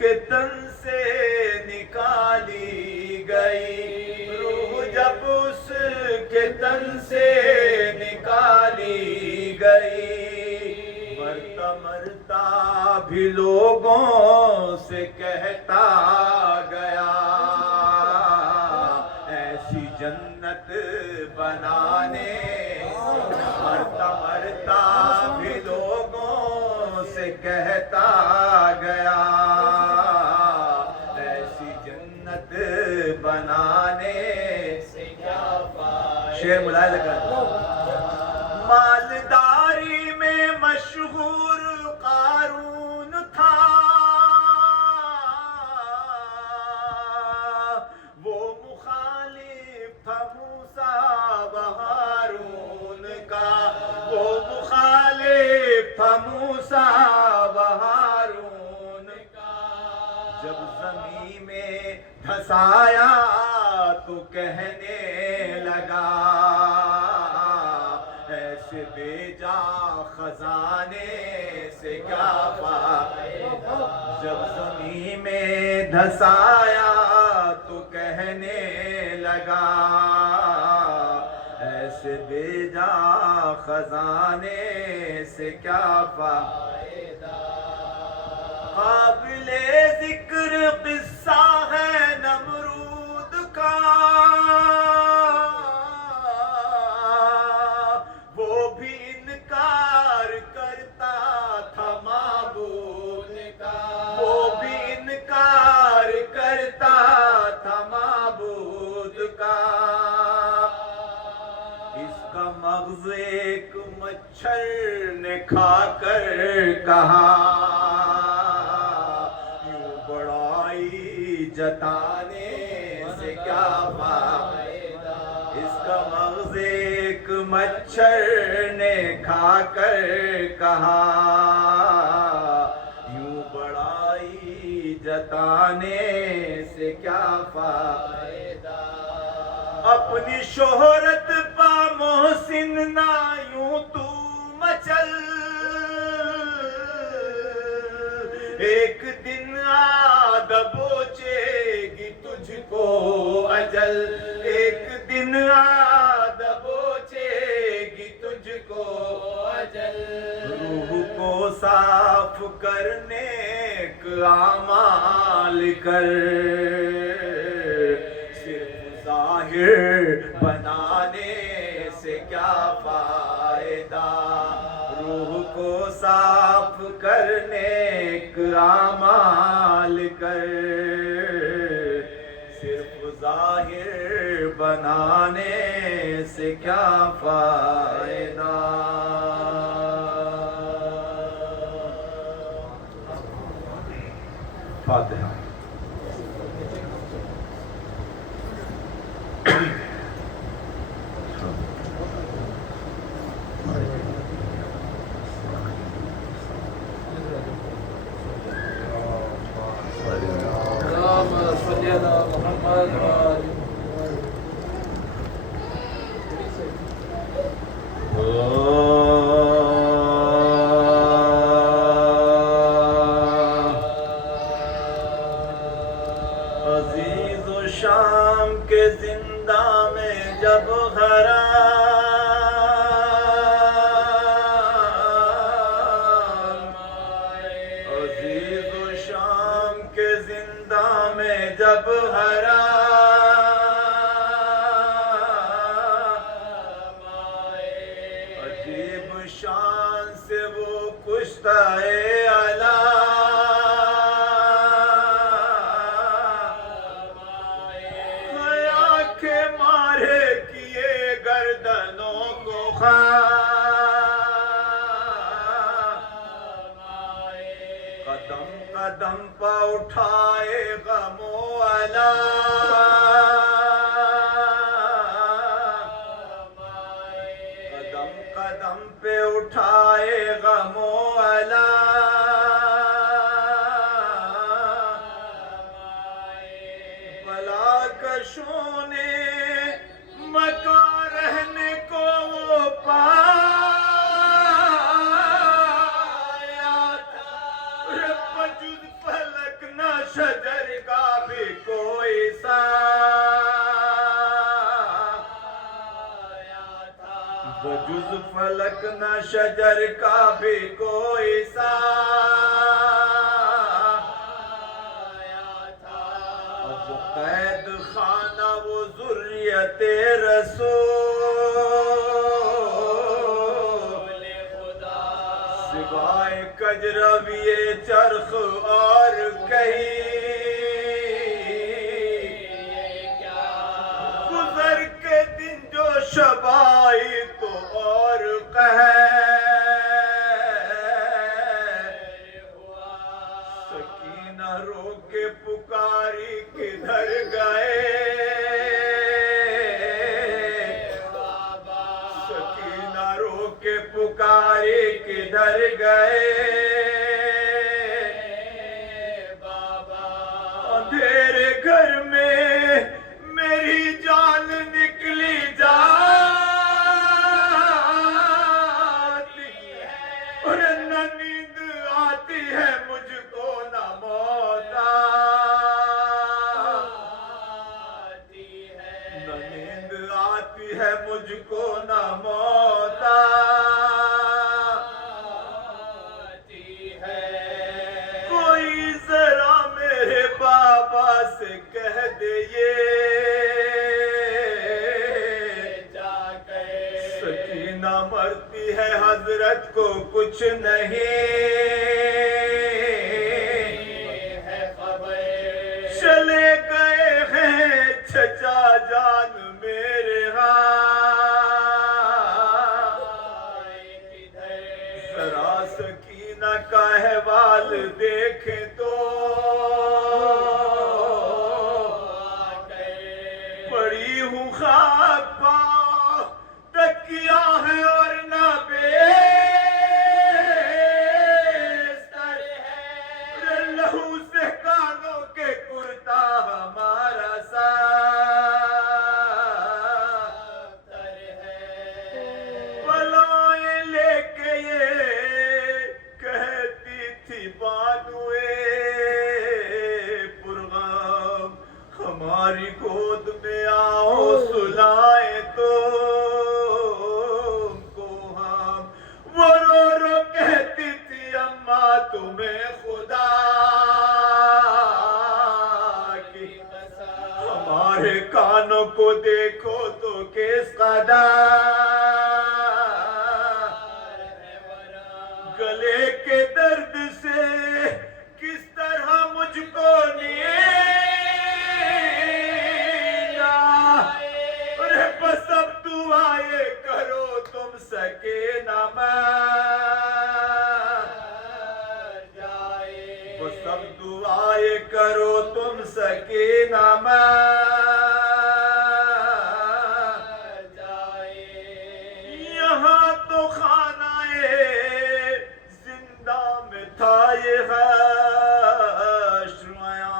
کے تن سے نکالی گئی، روح جب اس کے تن سے نکالی گئی، مرتا مرتا بھی لوگوں سے کہتا گیا، ایسی جنت بنانے، مرتا مرتا بھی لوگوں سے کہتا گیا، ایسی جنت بنانے سے کیا فائدہ۔ شعر ملاحظہ کرنا، مالداری میں مشہور قارون تھا، وہ مخالف تھا موسیٰ و ہارون کا، وہ مخالف تھا موسیٰ و ہارون کا، جب زمین میں دھسایا تو کہنے لگا، ایسے بے جا خزانے سے کیا فائدہ، جب زمین میں دھسایا تو کہنے لگا، ایسے بے جا خزانے سے کیا فائدہ۔ قابل ذکر قصہ ہے نمرود کا، وہ بھی انکار کرتا تھا معبود کا، وہ بھی انکار کرتا تھا معبود کا، اس کا مغز ایک مچھر نے کھا کر کہا، یوں بڑائی جتانے سے کیا فائدہ، اس کا مغز ایک مچھر نے کھا کر کہا، یوں بڑائی جتانے سے کیا فائدہ، اپنی شہرت پا محسن نہ یوں تو مچل، ایک دن آد بوچے گی تجھ کو اجل، ایک دن آد بوچے گی تجھ کو اجل، روح کو صاف کرنے اعمال کر، صرف ظاہر بنانے سے کیا فائدہ، روح کو صاف کرنے اعمال کر، صرف ظاہر بنانے سے کیا فائدہ۔ فاتحہ۔ عزیز و شام کے زندہ میں جب حرام، عزیز و شام کے زندہ میں جب حرام، عجیب شان سے وہ کشتہ اعلیٰ، قدم قدم پہ اٹھائے غم و الا، قدم قدم پہ اٹھائے غم و الا، بلا کشوں نے مکہ رہنے کو وہ پایا تھا، بجز فلک نہ تک نہ شجر کا بھی کوئی سایہ تھا وہ قید خانہ وہ ذریت رسول خدا سوائے کجروی چرخ اور کہیں گزر کے دن جو شب آئی تو اور قہر ہوا سکینہ رو کے پکاری کدھر گئے سکینہ رو کے پکاری کدھر گئے اندھیرے گھر میں میری جان نکلی جاتی اور نہ نیند آتی ہے مجھ کو نہ موت آتی ہے نہ نیند آتی ہے مجھ کو نہ موت آتی ہے کوئی ذرا میرے بابا سے کہہ دے یہ سکینہ مرتی ہے حضرت کو کچھ نہیں ہے خبر چلے گئے ہیں چچا جان میرے ذرا سکینہ کا احوال دیکھیں تو پڑی ہوں خاک پاؤں تکیہ ہے اور نہ بستر ہے لہو سے کانوں کے کرتا ہمارا ساتر ہے بلائیں لے کے یہ کہتی تھی بانوئے پرغم ہماری گود میں آؤ سلائیں تم کو ہم وہ رو رو کہتی تھی اماں تمہیں خدا کی قسم ہمارے کانوں کو دیکھو تو کس قدر گلے کے درد سے کس طرح مجھ کو نیند آئے بس اب دعائیں کرو تم سکینہ مر جائے بس اب دعائیں کرو تم سکینہ مر جائے یہاں تو خانہ زندہ میں تھا یہ حشر آیا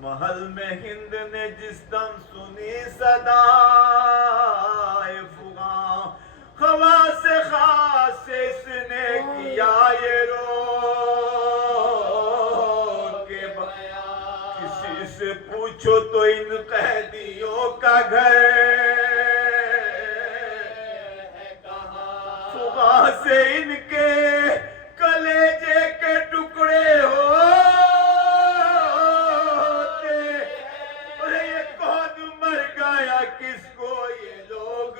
محل میں ہند نے جس دم سنی صدائے فغاں خوا سے خاص اس نے کیا یہ رو کے بیان کسی سے پوچھو تو ان قیدیوں کا گھر ہے کہاں فغاں سے ان کے کلیجے کے ٹکڑے ہوتے اور یہ کون مر گیا کس کو یہ لوگ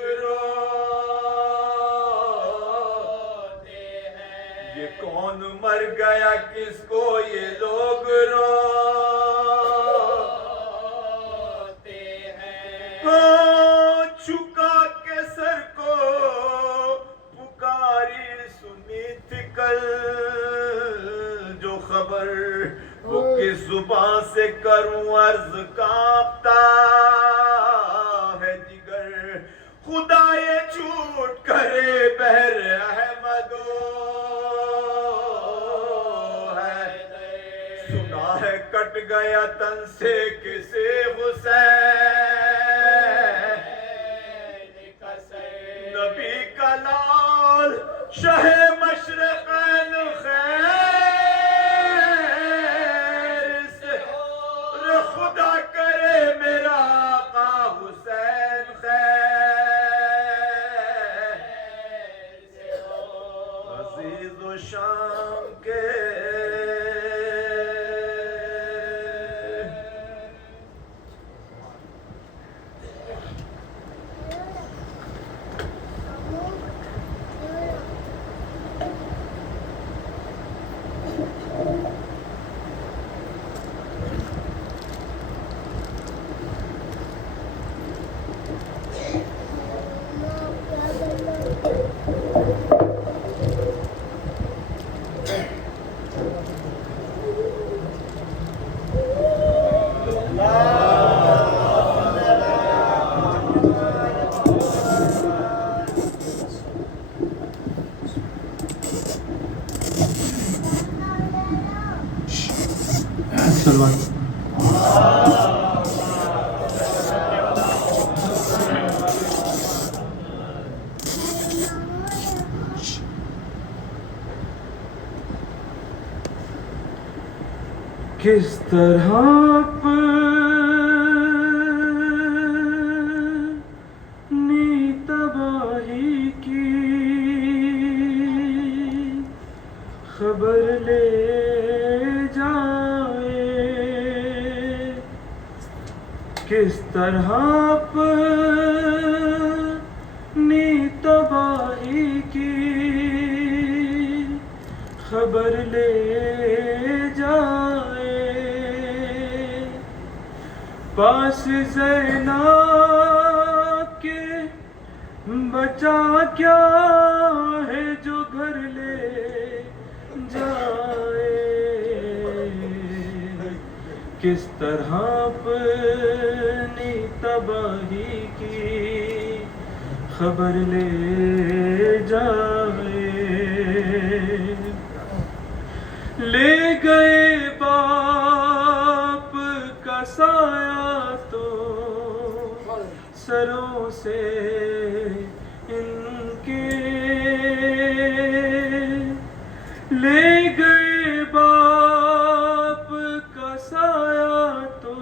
روتے ہیں یہ کون مر گیا کس کو یہ لوگ روتے ہیں چھکا کے سر کو پکاری سنی تھی کل جو خبر وہ کس زبان سے کروں عرض کانپتا ہے جگر خدا یہ جھوٹ کرے بہر احمدو ہے سنا ہے کٹ گیا تن سے کسی حسین نبی کا لال شہ مشرقین خیر سے خدا کرے میرا آقا حسین خیر سے حافظ و شام کے کس طرح اپنی تباہی کی خبر لے جائے، کس طرح اپنی تباہی کی خبر لے جائے، پاس زینب کے بچا کیا ہے جو گھر لے جائے، کس طرح اپنی تباہی کی خبر لے جائے، لے گئے باپ کا سایہ تو سروں سے ان کے، لے گئے باپ کا سایہ تو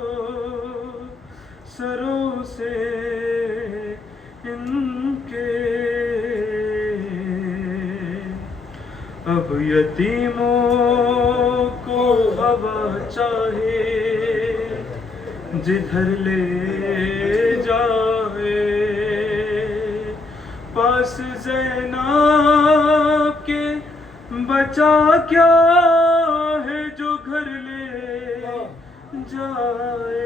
سروں سے ان کے، اب یتیموں کو ہوا چاہے جدھر لے جائے، پاس زینب کے بچا کیا ہے جو گھر لے جائے،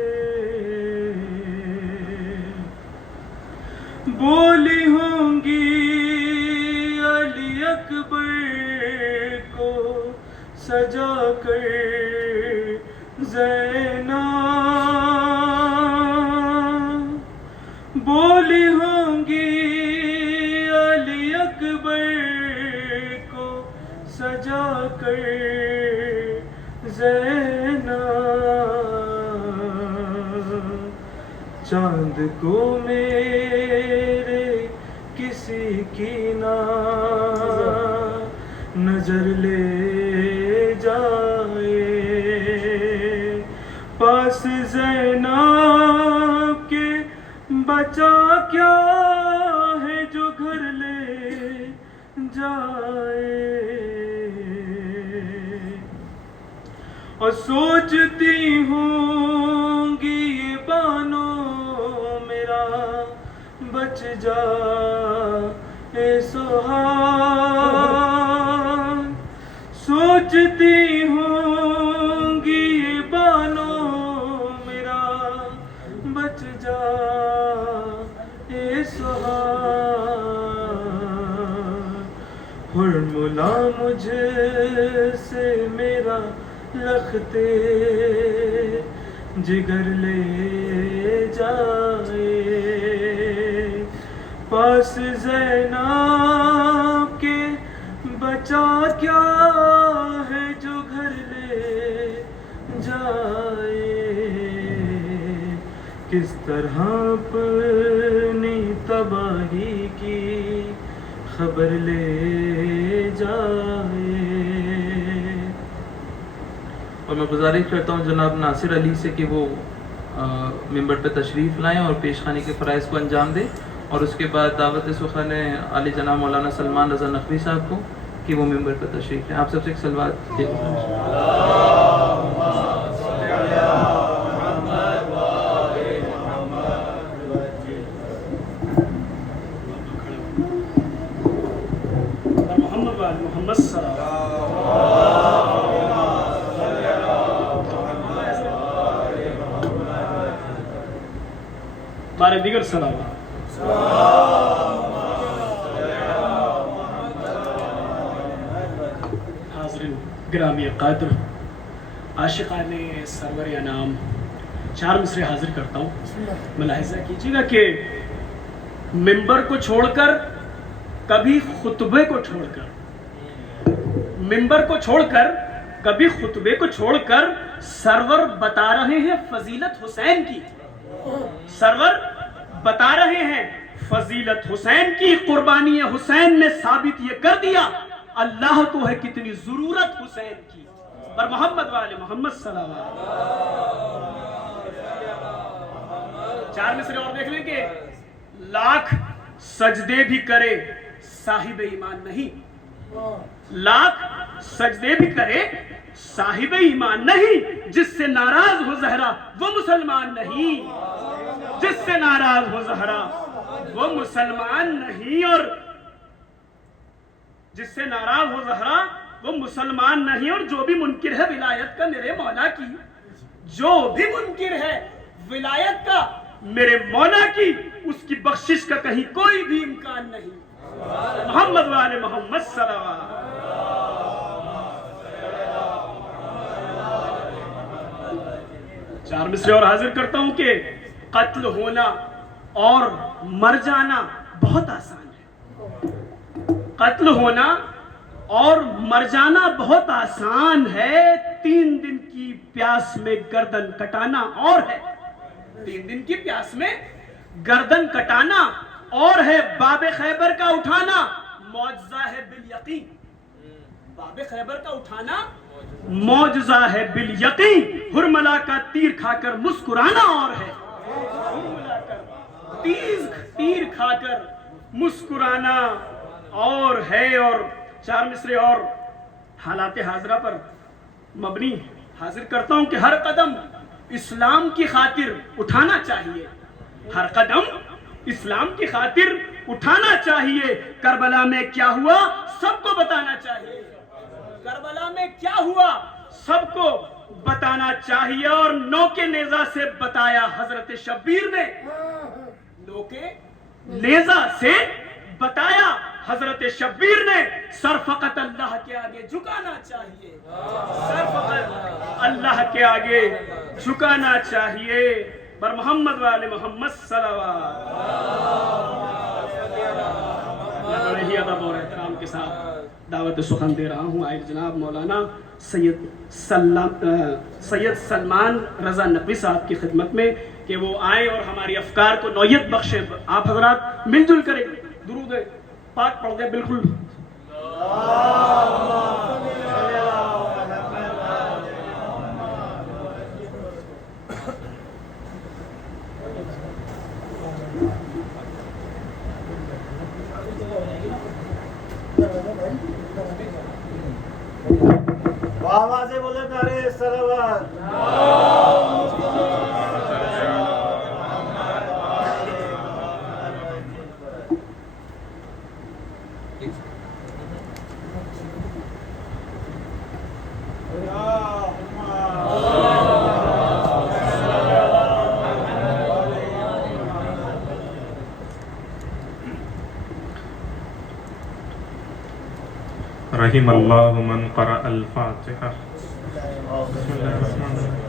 بولی ہوں گی علی اکبر کو سجا کر زینب، بولی ہوں گی علی اکبر کو سجا کر زینب، چاند کو میرے کسی کی نہ نظر لے جائے، پاس زینب کے بچا کیا ہے جو گھر لے جائے، اور سوچتی ہوں گی یہ بانو میرا بچ جائے سہاگ، سوچتی ہوں گی یہ بانو میرا بچ جائے سہاگ، ہرملا مجھ سے میرا لخت جگر لے جائے، پاس زینب کے بچا کیا ہے جو گھر لے جائے، کس طرح اپنی تباہی کی خبر لے جائے۔ اور میں گزارش کرتا ہوں جناب ناصر علی سے کہ وہ ممبر پہ تشریف لائیں اور پیش خانی کے فرائض کو انجام دیں، اور اس کے بعد دعوت سخن علی جناب مولانا سلمان رضا نقوی صاحب کو کہ کہ وہ ممبر پر تشریف لیں. آپ سب سے ایک صلوات دے دیں. محمد صلی اللہ بارے دیگر صلوات. حاضرین گرامی قدر، عاشقان سرور انام، 4 مصرے حاضر کرتا ہوں. ملاحظہ کیجیے گا کہ ممبر کو چھوڑ کر، کبھی خطبے کو چھوڑ کر، ممبر کو چھوڑ کر، کبھی خطبے کو چھوڑ کر سرور بتا رہے ہیں فضیلت حسین کی. سرور بتا رہے ہیں فضیلت حسین کی. قربانی حسین نے ثابت یہ کر دیا اللہ کو ہے کتنی ضرورت حسین کی. پر محمد والے محمد صلی اللہ علیہ وسلم. 4 مصرے اور دیکھ لیں کہ لاکھ سجدے بھی کرے صاحب ایمان نہیں. لاکھ سجدے بھی کرے صاحب ایمان نہیں. جس سے ناراض ہو زہرا وہ مسلمان نہیں. جس سے ناراض ہو زہرا وہ مسلمان نہیں. اور جس سے ناراض ہو زہرا وہ مسلمان نہیں. اور جو بھی منکر ہے ولایت کا میرے مولا کی، جو بھی منکر ہے ولایت کا میرے مولا کی، اس کی بخشش کا کہیں کوئی بھی امکان نہیں. محمد والے محمد صلی اللہ علیہ وسلم. 4 مصرے اور حاضر کرتا ہوں کہ قتل ہونا اور مر جانا بہت آسان ہے. قتل ہونا اور مر جانا بہت آسان ہے. 3 دن کی پیاس میں گردن کٹانا اور ہے. 3 دن کی پیاس میں گردن کٹانا اور ہے. باب خیبر کا اٹھانا معجزہ ہے بالیقین. باب خیبر کا اٹھانا معجزہ ہے بالیقین. ہرملا کا تیر کھا کر مسکرانا اور ہے. تیر کھا کر مسکرانا اور ہے. اور 4 مصرے اور حالات حاضرہ پر مبنی حاضر کرتا ہوں کہ ہر قدم اسلام کی خاطر اٹھانا چاہیے. ہر قدم اسلام کی خاطر اٹھانا چاہیے. کربلا میں کیا ہوا سب کو بتانا چاہیے. کربلا میں کیا ہوا سب کو بتانا چاہیے. اور نو کے نیزہ سے بتایا حضرت شبیر نے. نو کے نیزہ سے بتایا حضرت شبیر نے. سر فقط اللہ کے آگے جھکانا چاہیے. سر فقط اللہ کے آگے جھکانا چاہیے. بر محمد والے محمد صلوات. بڑے ادب اور احترام کے ساتھ دعوت سخن دے رہا ہوں. آئے جناب مولانا سید سلمان رضا نقوی صاحب کی خدمت میں کہ وہ آئیں اور ہماری افکار کو نوعیت بخشیں. آپ حضرات مل جل کریں درود پاک پڑھ دیں. بالکل آواز سے بولے نعرہ صلوات. رحم اللہ من قرأ الفاتحہ. بسم اللہ الرحمن الرحیم.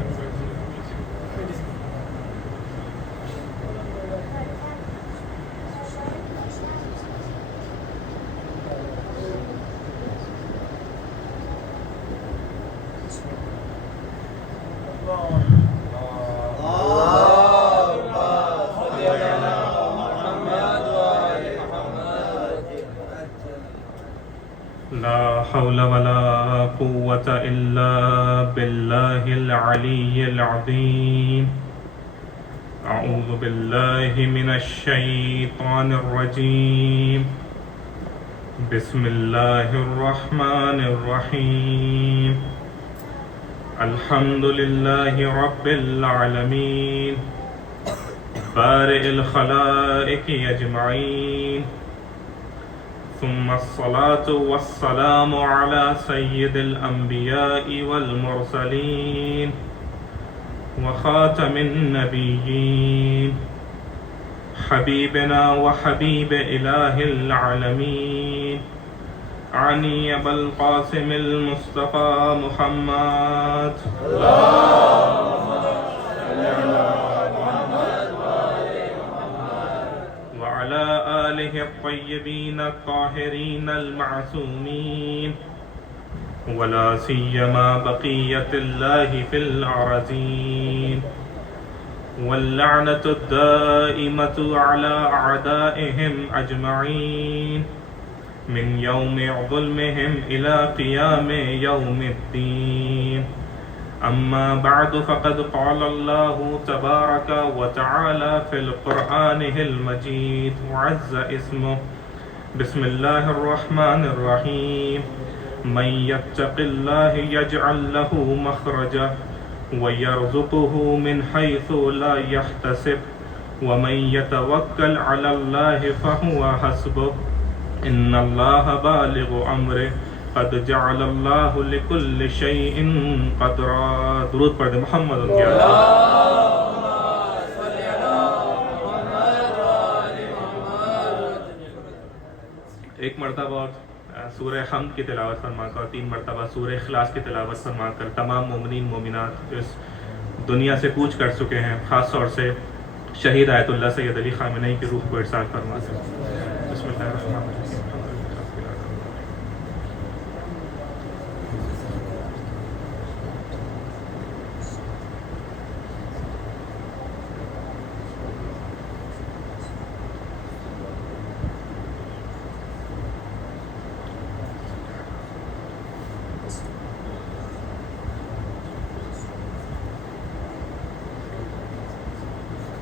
لا حول ولا قوة إلا بالله العلي العظيم. أعوذ بالله من الشيطان الرجيم. بسم اللہ الرحمن الرحیم الحمد للہ رب العالمین بارئ الخلائق اجمعین ثم الصلاة والسلام على سید الانبیاء والمرسلین وخاتم النبیین حبیبنا وحبیب الہ العالمین عنی ابا القاسم المصطفى محمد وعلى آلہ الطیبین الطاہرین المعصومین ولا سیما بقیت اللہ فی الارضین واللعنة الدائمة على أعدائهم أجمعين من يوم ظلمهم إلى قيام يوم الدين أما بعد فقد قال الله تبارك وتعالى في القرآن المجيد وعز اسمه بسم الله الرحمن الرحيم من يتق الله يجعل له مخرجا ويرزقه من حيث لا يحتسب ومن يتوكل على الله فهو حسبه إن الله بالغ أمره قد جعل الله لكل شيء قدرا. درود پڑھ دیں محمد ان کے ایک مرتبہ اور سورہ حمد کی تلاوت فرما کر اور 3 مرتبہ سورہ اخلاص کی تلاوت فرما کر تمام مومنین مومنات جو اس دنیا سے کوچ کر چکے ہیں، خاص طور سے شہید آیت اللہ سید علی خامنئی کی روح کو ارسال فرما دیں. بسم اللہ الرحمن الرحیم.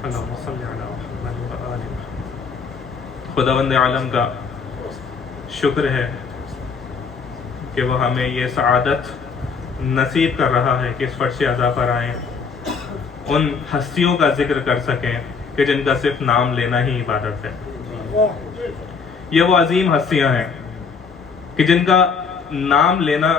اللہم صلی علی محمد و آل محمد. خداوند عالم کا شکر ہے کہ وہ ہمیں یہ سعادت نصیب کر رہا ہے کہ اس فرش عزا پر آئیں، ان ہستیوں کا ذکر کر سکیں کہ جن کا صرف نام لینا ہی عبادت ہے. یہ وہ عظیم ہستیاں ہیں کہ جن کا نام لینا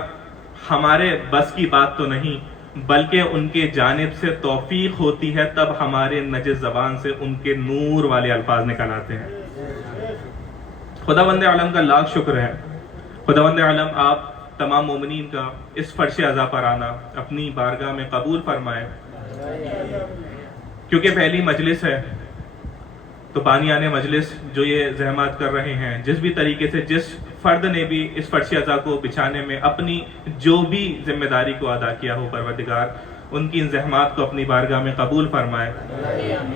ہمارے بس کی بات تو نہیں، بلکہ ان کے جانب سے توفیق ہوتی ہے، تب ہمارے نجس زبان سے ان کے نور والے الفاظ نکل آتے ہیں. خداوند عالم کا لاکھ شکر ہے. خداوند عالم آپ تمام مومنین کا اس فرش عزا پر آنا اپنی بارگاہ میں قبول فرمائے، کیونکہ پہلی مجلس ہے تو بانیان مجلس جو یہ زحمات کر رہے ہیں، جس بھی طریقے سے جس فرد نے بھی اس فرش عزا کو بچھانے میں اپنی جو بھی ذمہ داری کو ادا کیا ہو، پروردگار ان کی ان زحمات کو اپنی بارگاہ میں قبول فرمائے.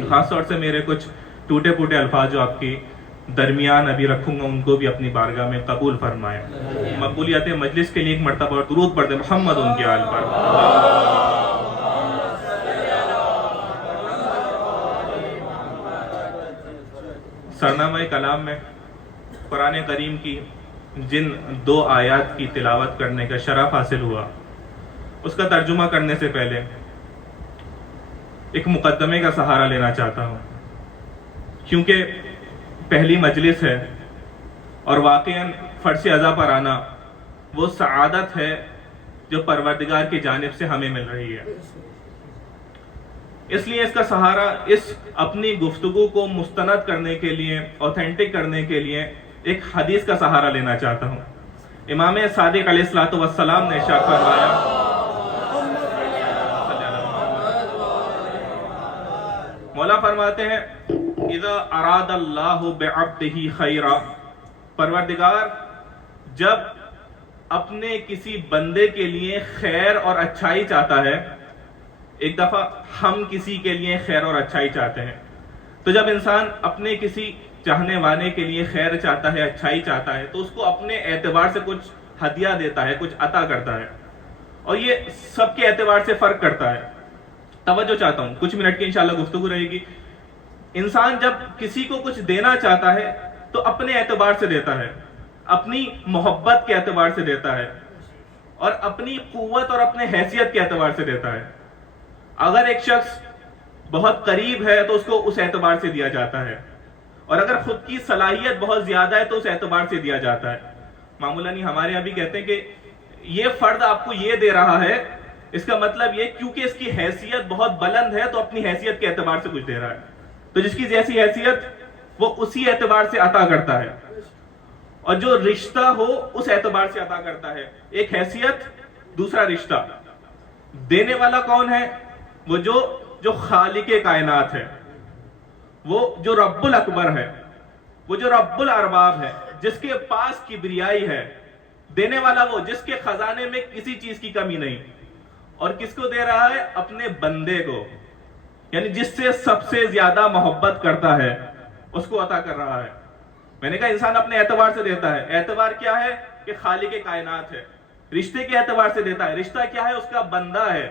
خاص طور سے میرے کچھ ٹوٹے پھوٹے الفاظ جو آپ کی درمیان ابھی رکھوں گا ان کو بھی اپنی بارگاہ میں قبول فرمائے. مقبولیت مجلس کے لیے ایک مرتبہ اور درود پڑھ دیں محمد ان کے آل پر. سرنامہ کلام میں قرآن کریم کی جن 2 آیات کی تلاوت کرنے کا شرف حاصل ہوا، اس کا ترجمہ کرنے سے پہلے ایک مقدمے کا سہارا لینا چاہتا ہوں، کیونکہ پہلی مجلس ہے اور واقعاً فرش عزا پر آنا وہ سعادت ہے جو پروردگار کی جانب سے ہمیں مل رہی ہے. اس لیے اس کا سہارا اس اپنی گفتگو کو مستند کرنے کے لیے، اوتھینٹک کرنے کے لیے ایک حدیث کا سہارا لینا چاہتا ہوں. امام صادق علیہ الصلوۃ والسلام نے ارشاد فرمایا، مولا فرماتے ہیں اذا اراد اللہ بعبدہ خیرا، پروردگار جب اپنے کسی بندے کے لیے خیر اور اچھائی چاہتا ہے. ایک دفعہ ہم کسی کے لیے خیر اور اچھائی چاہتے ہیں، تو جب انسان اپنے کسی چاہنے والے کے لیے خیر چاہتا ہے، اچھائی چاہتا ہے، تو اس کو اپنے اعتبار سے کچھ ہدیہ دیتا ہے، کچھ عطا کرتا ہے، اور یہ سب کے اعتبار سے فرق کرتا ہے. توجہ چاہتا ہوں، کچھ منٹ کی انشاءاللہ گفتگو رہے گی. انسان جب کسی کو کچھ دینا چاہتا ہے تو اپنے اعتبار سے دیتا ہے، اپنی محبت کے اعتبار سے دیتا ہے اور اپنی قوت اور اپنے حیثیت کے اعتبار سے دیتا ہے. اگر ایک شخص بہت قریب ہے تو اس کو اس اعتبار سے دیا جاتا ہے, اور اگر خود کی صلاحیت بہت زیادہ ہے تو اس اعتبار سے دیا جاتا ہے. معمولاً ہمارے یہاں بھی کہتے ہیں کہ یہ فرد آپ کو یہ دے رہا ہے, اس کا مطلب یہ کیونکہ اس کی حیثیت بہت بلند ہے تو اپنی حیثیت کے اعتبار سے کچھ دے رہا ہے. تو جس کی جیسی حیثیت وہ اسی اعتبار سے عطا کرتا ہے, اور جو رشتہ ہو اس اعتبار سے عطا کرتا ہے. ایک حیثیت, دوسرا رشتہ. دینے والا کون ہے؟ وہ جو خالق کائنات ہے, وہ جو رب الاکبر ہے, وہ جو رب الارباب ہے, جس کے پاس کبریائی ہے. دینے والا وہ جس کے خزانے میں کسی چیز کی کمی نہیں. اور کس کو دے رہا ہے؟ اپنے بندے کو, یعنی جس سے سب سے زیادہ محبت کرتا ہے اس کو عطا کر رہا ہے. میں نے کہا انسان اپنے اعتبار سے دیتا ہے. اعتبار کیا ہے؟ کہ خالق کائنات ہے. رشتے کے اعتبار سے دیتا ہے. رشتہ کیا ہے؟ اس کا بندہ ہے.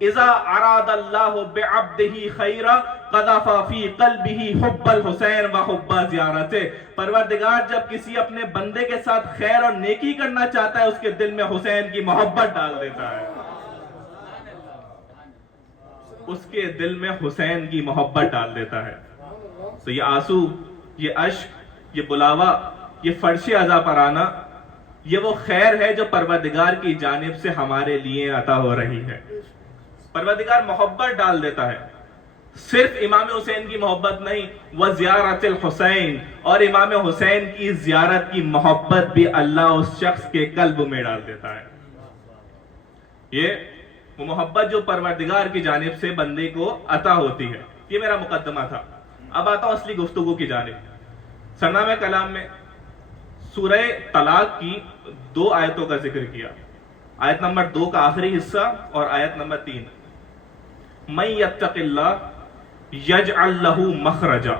اذا اراد اللہ بعبدہ خیرا قذف فی قلبہ حب الحسین وحب زیارتہ. پروردگار جب کسی اپنے بندے کے ساتھ خیر اور نیکی کرنا چاہتا ہے اس کے دل میں حسین کی محبت ڈال دیتا ہے. اس کے دل میں حسین کی محبت ڈال دیتا ہے. تو یہ آنسو, یہ اشک, یہ بلاوا, یہ فرش عزا پر آنا, یہ وہ خیر ہے جو پروردگار کی جانب سے ہمارے لیے عطا ہو رہی ہے. پروردگار محبت ڈال دیتا ہے. صرف امام حسین کی محبت نہیں, وزیارت الحسین, اور امام حسین کی زیارت کی محبت بھی اللہ اس شخص کے قلب میں ڈال دیتا ہے. یہ وہ محبت جو پروردگار کی جانب سے بندے کو عطا ہوتی ہے. یہ میرا مقدمہ تھا. اب آتا ہوں اصلی گفتگو کی جانب. سرنامہ کلام میں سورہ طلاق کی 2 آیتوں کا ذکر کیا. آیت نمبر 2 کا آخری حصہ اور آیت نمبر 3. من یتق اللہ یجعل لہ مخرجا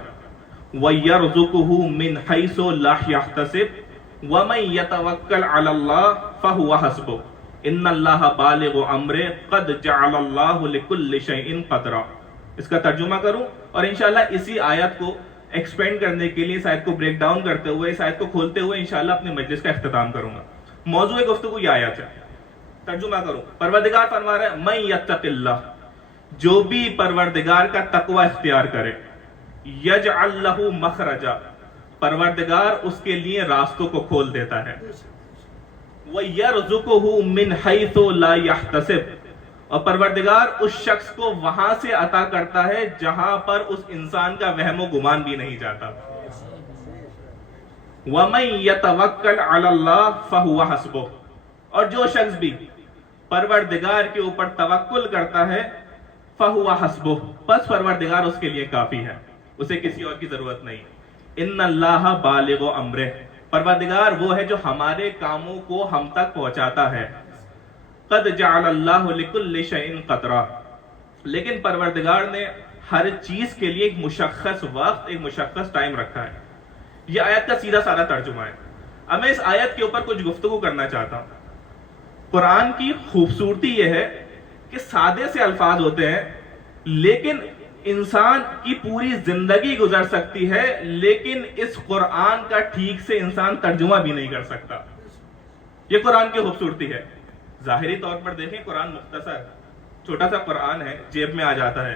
ویرزقہ من حیث لا یحتسب ومن یتوکل علی اللہ فہو حسبہ ان اللہ بالغ امرہ قد جعل اللہ لکل شیء قدرا. اس کا ترجمہ کروں اور انشاءاللہ اسی آیت کو ایکسپینڈ کرنے کے لیے اس آیت کو بریک ڈاؤن کرتے ہوئے, اس آیت کو کھولتے ہوئے انشاءاللہ اپنے مجلس کا اختتام کروں گا. موضوع گفتگو یہ آیت ہے. ترجمہ کروں. پروردگار فرما رہا ہے من یتق اللہ, جو بھی پروردگار کا تقوی اختیار کرے, یجعل لہ مخرجا, پروردگار اس کے لیے راستوں کو کھول دیتا ہے, وَيَرْزُقُهُ مِنْ حَيْثُ لَا يَحْتَسِبْ, اور پروردگار اس شخص کو وہاں سے عطا کرتا ہے جہاں پر اس انسان کا وہم و گمان بھی نہیں جاتا. وَمَنْ يَتَوَكَّلْ عَلَى اللَّهِ فَهُوَ حَسْبُهُ, اور جو شخص بھی پروردگار کے اوپر توکل کرتا ہے فَهُوَ حَسْبُهُ, بس پروردگار اس کے لیے کافی ہے, اسے کسی اور کی ضرورت نہیں. إِنَّ اللَّهَ بَالِغُ أَمْرِهِ, پروردگار وہ ہے جو ہمارے کاموں کو ہم تک پہنچاتا ہے. قد جعل اللہ لکل شیء قدرا, لیکن پروردگار نے ہر چیز کے لیے ایک مشخص وقت, ایک مشخص ٹائم رکھا ہے. یہ آیت کا سیدھا سادہ ترجمہ ہے. اب میں اس آیت کے اوپر کچھ گفتگو کرنا چاہتا ہوں. قرآن کی خوبصورتی یہ ہے کہ سادے سے الفاظ ہوتے ہیں لیکن انسان کی پوری زندگی گزر سکتی ہے, لیکن اس قرآن کا ٹھیک سے انسان ترجمہ بھی نہیں کر سکتا. یہ قرآن کی خوبصورتی ہے. ظاہری طور پر دیکھیں قرآن مختصر چھوٹا سا قرآن ہے, جیب میں آ جاتا ہے.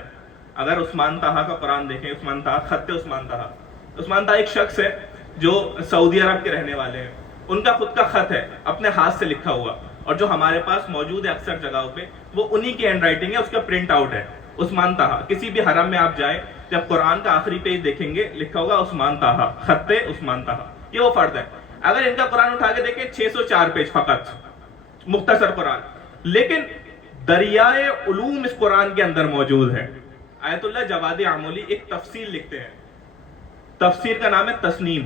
اگر عثمان طہا کا قرآن دیکھیں, عثمان طہا, خط عثمان طہا, عثمان طہا ایک شخص ہے جو سعودی عرب کے رہنے والے ہیں. ان کا خود کا خط ہے اپنے ہاتھ سے لکھا ہوا, اور جو ہمارے پاس موجود ہے اکثر جگہوں پہ وہ انہی کی ہینڈ رائٹنگ ہے, اس کا پرنٹ آؤٹ ہے. عثمان طہا, کسی بھی حرم میں آپ جائیں جب قرآن کا آخری پیج دیکھیں گے لکھا ہوگا عثمان طہا, خط عثمان طہا. یہ وہ فرد ہے. اگر ان کا قرآن اٹھا کے دیکھیں 604 پیج فقط, مختصر قرآن, لیکن دریائے علوم اس قرآن کے اندر موجود ہے. آیت اللہ جواد عمولی ایک تفسیر لکھتے ہیں, تفسیر کا نام ہے تسنیم.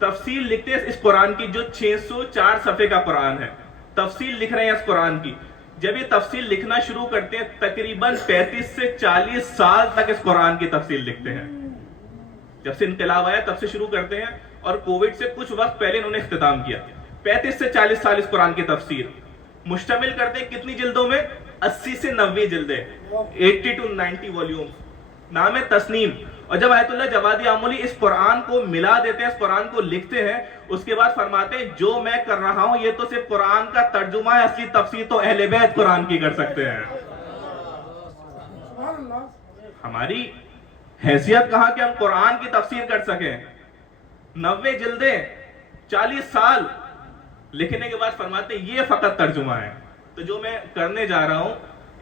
تفسیر لکھتے ہیں اس قرآن کی جو 604 صفحے کا قرآن ہے, تفسیر لکھ رہے ہیں اس قرآن کی. جب یہ تفسیر لکھنا شروع کرتے ہیں تقریباً 35 سے 40 سال تک اس قرآن کی تفسیر لکھتے ہیں. جب سے انقلاب آیا تب سے شروع کرتے ہیں, اور کووڈ سے کچھ وقت پہلے انہوں نے اختتام کیا. 35 سے 40 سال اس قرآن کی تفسیر مشتمل کرتے ہیں کتنی جلدوں میں؟ 80 سے 90 جلدیں, 80 to 90 والیوم. نام ہے تسنیم. اور جب آیت اللہ جوادی آمولی اس قرآن کو ملا دیتے ہیں, اس قرآن کو لکھتے ہیں, اس کے بعد فرماتے ہیں جو میں کر رہا ہوں یہ تو صرف قرآن کا ترجمہ ہے, اصلی تفسیر تو اہل بیت قرآن کی کر سکتے ہیں. ہماری حیثیت کہاں کہ ہم قرآن کی تفسیر کر سکیں. 90 جلدیں 40 سال لکھنے کے بعد فرماتے ہیں یہ فقط ترجمہ ہے. تو جو میں کرنے جا رہا ہوں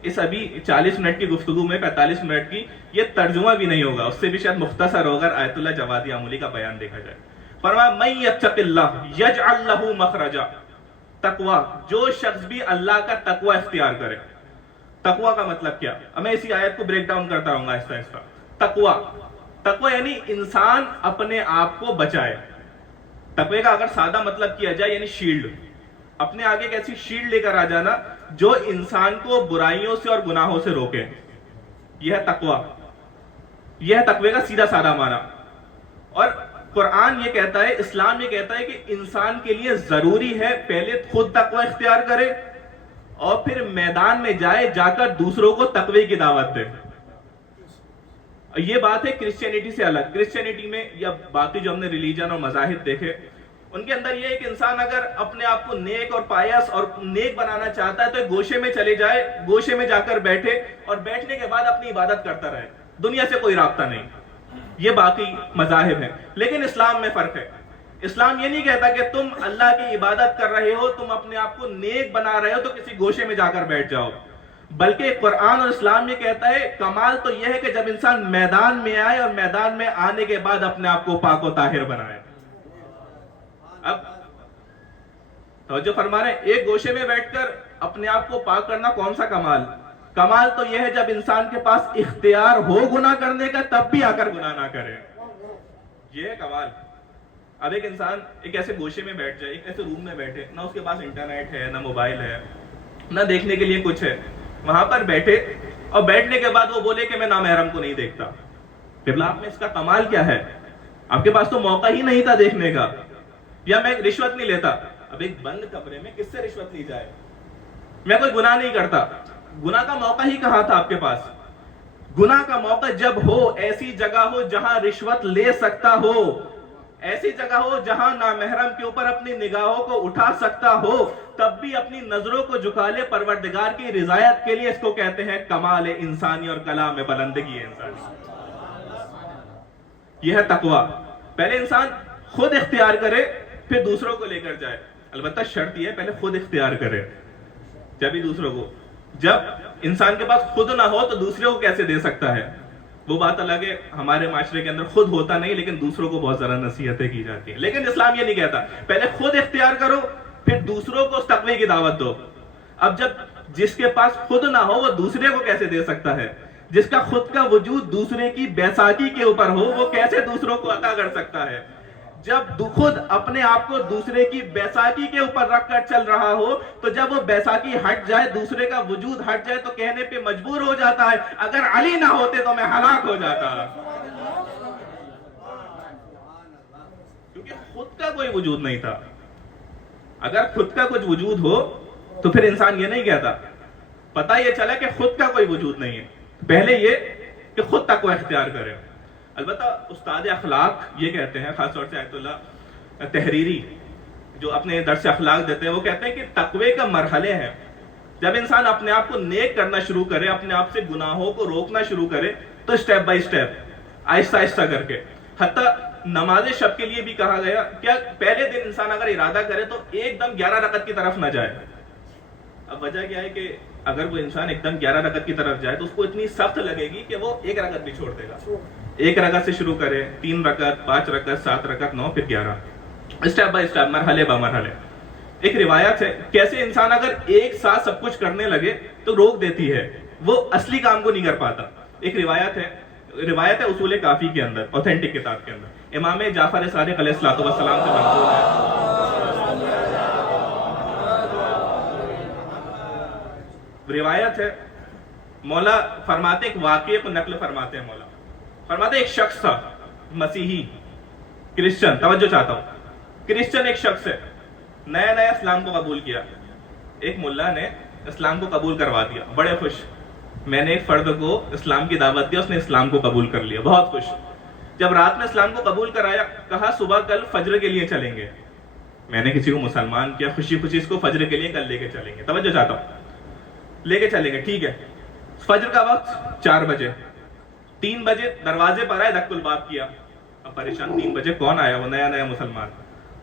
اس ابھی 40 منٹ کی گفتگو میں 45 منٹ کی, یہ ترجمہ بھی نہیں ہوگا, اس سے بھی شاید مختصر ہوگا آیت اللہ جوادی آمولی کا بیان دیکھا جائے. فرمایا من یتق اللہ یجعل لہ مخرجا, تقوی, جو شخص بھی اللہ کا تقوی اختیار کرے. تقوی کا مطلب کیا؟ اب میں اسی آیت کو بریک ڈاؤن کرتا رہوں گا آہستہ آہستہ. تقوی یعنی انسان اپنے آپ کو بچائے. تقوی کا اگر سادہ مطلب کیا جائے یعنی شیلڈ, اپنے آگے ایک ایسی شیلڈ لے کر آ جانا جو انسان کو برائیوں سے اور گناہوں سے روکے. یہ ہے تقوی, یہ ہے تقوی کا سیدھا سادہ معنی. اور قرآن یہ کہتا ہے, اسلام یہ کہتا ہے کہ انسان کے لیے ضروری ہے پہلے خود تقوی اختیار کرے اور پھر میدان میں جائے, جا کر دوسروں کو تقوی کی دعوت دے. یہ بات ہے کرسچینٹی سے الگ. کرسچینٹی میں یا باقی جو ہم نے ریلیجن اور مذاہب دیکھے ان کے اندر یہ ہے کہ انسان اگر اپنے آپ کو نیک اور پایس اور نیک بنانا چاہتا ہے تو ایک گوشے میں چلے جائے, گوشے میں جا کر بیٹھے اور بیٹھنے کے بعد اپنی عبادت کرتا رہے, دنیا سے کوئی رابطہ نہیں. یہ باقی مذاہب ہیں. لیکن اسلام میں فرق ہے. اسلام یہ نہیں کہتا کہ تم اللہ کی عبادت کر رہے ہو, تم اپنے آپ کو نیک بنا رہے ہو تو کسی گوشے میں جا کر بیٹھ جاؤ, بلکہ قرآن اور اسلام یہ کہتا ہے کمال تو یہ ہے کہ جب انسان میدان میں آئے اور میدان میں آنے کے بعد اپنے آپ کو پاک و طاہر بنائے. اب توجہ فرما رہے ہیں, ایک گوشے میں بیٹھ کر اپنے آپ کو پاک کرنا کون سا کمال؟ کمال تو یہ ہے جب انسان کے پاس اختیار ہو گناہ کرنے کا تب بھی آ کر گناہ نہ کرے. یہ ہے کمال. اب ایک انسان ایک ایسے گوشے میں بیٹھ جائے, ایک ایسے روم میں بیٹھے, نہ اس کے پاس انٹرنیٹ ہے, نہ موبائل ہے, نہ دیکھنے کے لیے کچھ ہے, وہاں پر بیٹھے اور بیٹھنے کے بعد وہ بولے کہ میں نامحرم کو نہیں دیکھتا. پھر آپ میں اس کا کمال کیا ہے؟ آپ کے پاس تو موقع ہی نہیں تھا دیکھنے کا. یا میں رشوت نہیں لیتا. اب ایک بند کمرے میں کس سے رشوت لی جائے؟ میں کوئی گناہ نہیں کرتا, گناہ کا موقع ہی کہاں تھا آپ کے پاس؟ گناہ کا موقع جب ہو, ایسی جگہ ہو جہاں رشوت لے سکتا ہو, ایسی جگہ ہو جہاں نامحرم کے اوپر اپنی نگاہوں کو اٹھا سکتا ہو, تب بھی اپنی نظروں کو جھکا لے پروردگار کی رضایت کے لیے. اس کو کہتے ہیں کمال انسانی اور کلام بلندگی انسانی. یہ ہے تقوی. پہلے انسان خود اختیار کرے پھر دوسروں کو لے کر جائے. البتہ شرط یہ ہے پہلے خود اختیار کرے جب ہی دوسروں کو. جب انسان کے پاس خود نہ ہو تو دوسروں کو کیسے دے سکتا ہے؟ وہ بات الگ ہے, ہمارے معاشرے کے اندر خود ہوتا نہیں لیکن دوسروں کو بہت زیادہ نصیحتیں کی جاتی ہیں. لیکن اسلام یہ نہیں کہتا, پہلے خود اختیار کرو پھر دوسروں کو اس تقوی کی دعوت دو. اب جب جس کے پاس خود نہ ہو وہ دوسرے کو کیسے دے سکتا ہے؟ جس کا خود کا وجود دوسرے کی بیساکھی کے اوپر ہو وہ کیسے دوسروں کو عطا کر سکتا ہے؟ جب خود اپنے آپ کو دوسرے کی بیساکھی کے اوپر رکھ کر چل رہا ہو تو جب وہ بیساکھی ہٹ جائے, دوسرے کا وجود ہٹ جائے تو کہنے پہ مجبور ہو جاتا ہے اگر علی نہ ہوتے تو میں ہلاک ہو جاتا. کیونکہ خود کا کوئی وجود نہیں تھا. اگر خود کا کچھ وجود ہو تو پھر انسان یہ نہیں کہتا. پتہ یہ چلا کہ خود کا کوئی وجود نہیں ہے, پہلے یہ کہ خود تقوی اختیار کرے. البتہ استاد اخلاق یہ کہتے ہیں, خاص طور سے آیت اللہ تحریری جو اپنے درس اخلاق دیتے ہیں, وہ کہتے ہیں کہ تقوی کا مرحلے ہیں. جب انسان اپنے آپ کو نیک کرنا شروع کرے, اپنے آپ سے گناہوں کو روکنا شروع کرے تو اسٹیپ بائی اسٹیپ آہستہ آہستہ کر کے, حتیٰ نماز شب کے لیے بھی کہا گیا کیا پہلے دن انسان اگر ارادہ کرے تو ایک دم 11 رکعت کی طرف نہ جائے. اب وجہ کیا ہے کہ اگر وہ انسان ایک دم 11 رکعت کی طرف جائے تو اس کو اتنی سخت لگے گی کہ وہ ایک رکعت بھی چھوڑ دے گا. ایک رکعت سے شروع کرے, 3 رکعت, 5 رکعت, 7 رکعت, 9, پھر 11, اسٹیپ بائی اسٹیپ, مرحلے با مرحلے. ایک روایت ہے کیسے انسان اگر ایک ساتھ سب کچھ کرنے لگے تو روک دیتی ہے, وہ اصلی کام کو نہیں کر پاتا. ایک روایت ہے اصول کافی کے اندر, اوتھینٹک کتاب کے اندر, امام جعفر صادق علیہ الصلوۃ والسلام سے منقول ہے. روایت ہے, مولا فرماتے ایک واقعے کو نقل فرماتے ہیں. مولا فرماتے ایک شخص تھا مسیحی کرسچن, توجہ چاہتا ہوں, کرسچن ایک شخص ہے, نیا نیا اسلام کو قبول کیا. ایک ملا نے اسلام کو قبول کروا دیا, بڑے خوش, میں نے ایک فرد کو اسلام کی دعوت دی, اس نے اسلام کو قبول کر لیا, بہت خوش. جب رات میں اسلام کو قبول کرایا, کہا صبح کل فجر کے لیے چلیں گے. میں نے کسی کو مسلمان کیا, خوشی خوشی اس کو فجر کے لیے کل لے کے چلیں گے, توجہ چاہتا ہوں, لے کے چلیں گے, ٹھیک ہے. فجر کا وقت 4 بجے, 3 بجے دروازے پر آئے, دک الباب کیا. اب پریشان, 3 بجے کون آیا, وہ نیا مسلمان.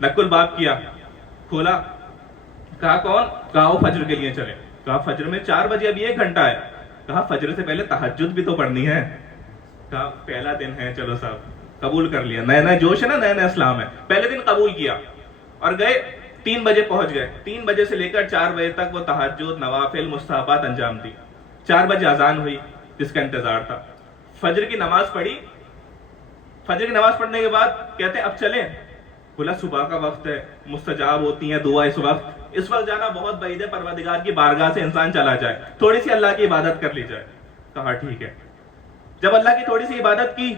دک الباب کیا, کھولا, کہا کون, کہا وہ فجر کے لیے چلے. کہا فجر میں 4 بجے, ابھی 1 گھنٹہ ہے. کہا فجر سے پہلے تہجد بھی تو پڑھنی ہے. کہا پہلا دن ہے, چلو صاحب قبول کر لیا, نیا نیا جوش ہے نا, نیا نیا اسلام ہے, پہلے دن قبول کیا. اور گئے, 3 بجے پہنچ گئے. 3 بجے سے لے کر 4 بجے تک وہ تہجد, نوافل, مستحبات انجام دی. 4 بجے اذان ہوئی جس کا انتظار تھا. فجر کی نماز پڑھی. فجر کی نماز پڑھنے کے بعد کہتے اب چلیں. بولا صبح کا وقت ہے, مستجاب ہوتی ہیں دعا اس وقت جانا بہت بعید ہے, پروردگار کی بارگاہ سے انسان چلا جائے, تھوڑی سی اللہ کی عبادت کر لی جائے. کہا ٹھیک ہے. جب اللہ کی تھوڑی سی عبادت کی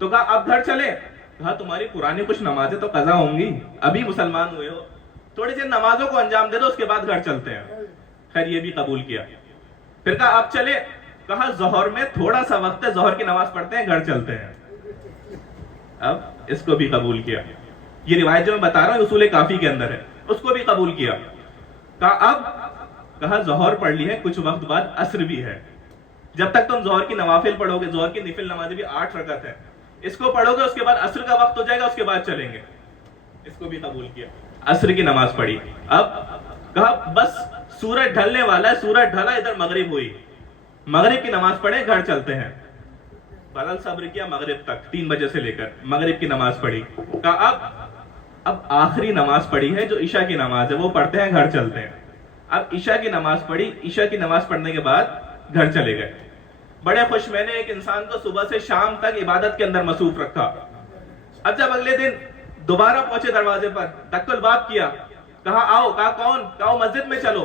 تو کہا اب گھر چلے. کہا تمہاری پرانی کچھ نمازیں تو قضا ہوں گی, ابھی مسلمان ہوئے ہو, تھوڑی سی نمازوں کو انجام دے دو, اس کے بعد گھر چلتے ہیں. خیر یہ بھی قبول کیا. پھر کہا اب چلے. کہا ظہر میں تھوڑا سا وقت ہے, ظہر کی نماز پڑھتے ہیں, گھر چلتے ہیں. اب اس کو بھی قبول کیا. یہ روایت جو میں بتا رہا ہوں اصول کافی کے اندر ہے, اس کو بھی قبول کیا. کہا اب, کہا ظہر پڑھ لی ہے, کچھ وقت بعد عصر بھی ہے, جب تک تم ظہر کی نوافل پڑھو گے, ظہر کی نفل نمازیں بھی 8 رکعت ہے, اس کو پڑھو گے, اس کے بعد عصر کا وقت ہو جائے گا, اس کے بعد چلیں گے. اس کو بھی قبول کیا. عصر کی نماز پڑھی. اب کہا بس سورج ڈھلنے والا ہے, سورج ڈھلا, ادھر مغرب ہوئی, مغرب کی نماز پڑھیں, گھر چلتے ہیں. بلال صبر کیا مغرب تک, 3 بجے سے لے کر مغرب کی نماز پڑھی. کہا اب آخری نماز پڑھی ہے جو عشاء کی نماز ہے, وہ پڑھتے ہیں, گھر چلتے ہیں. اب عشاء کی نماز پڑھی, عشاء کی نماز پڑھنے کے بعد گھر چلے گئے. بڑے خوش. میں نے ایک انسان کو صبح سے شام تک عبادت کے اندر مصروف رکھا. اب جب اگلے دن دوبارہ پہنچے دروازے پر, دک الباب کیا, کہا آؤ. کہا کون, کہا مسجد میں چلو.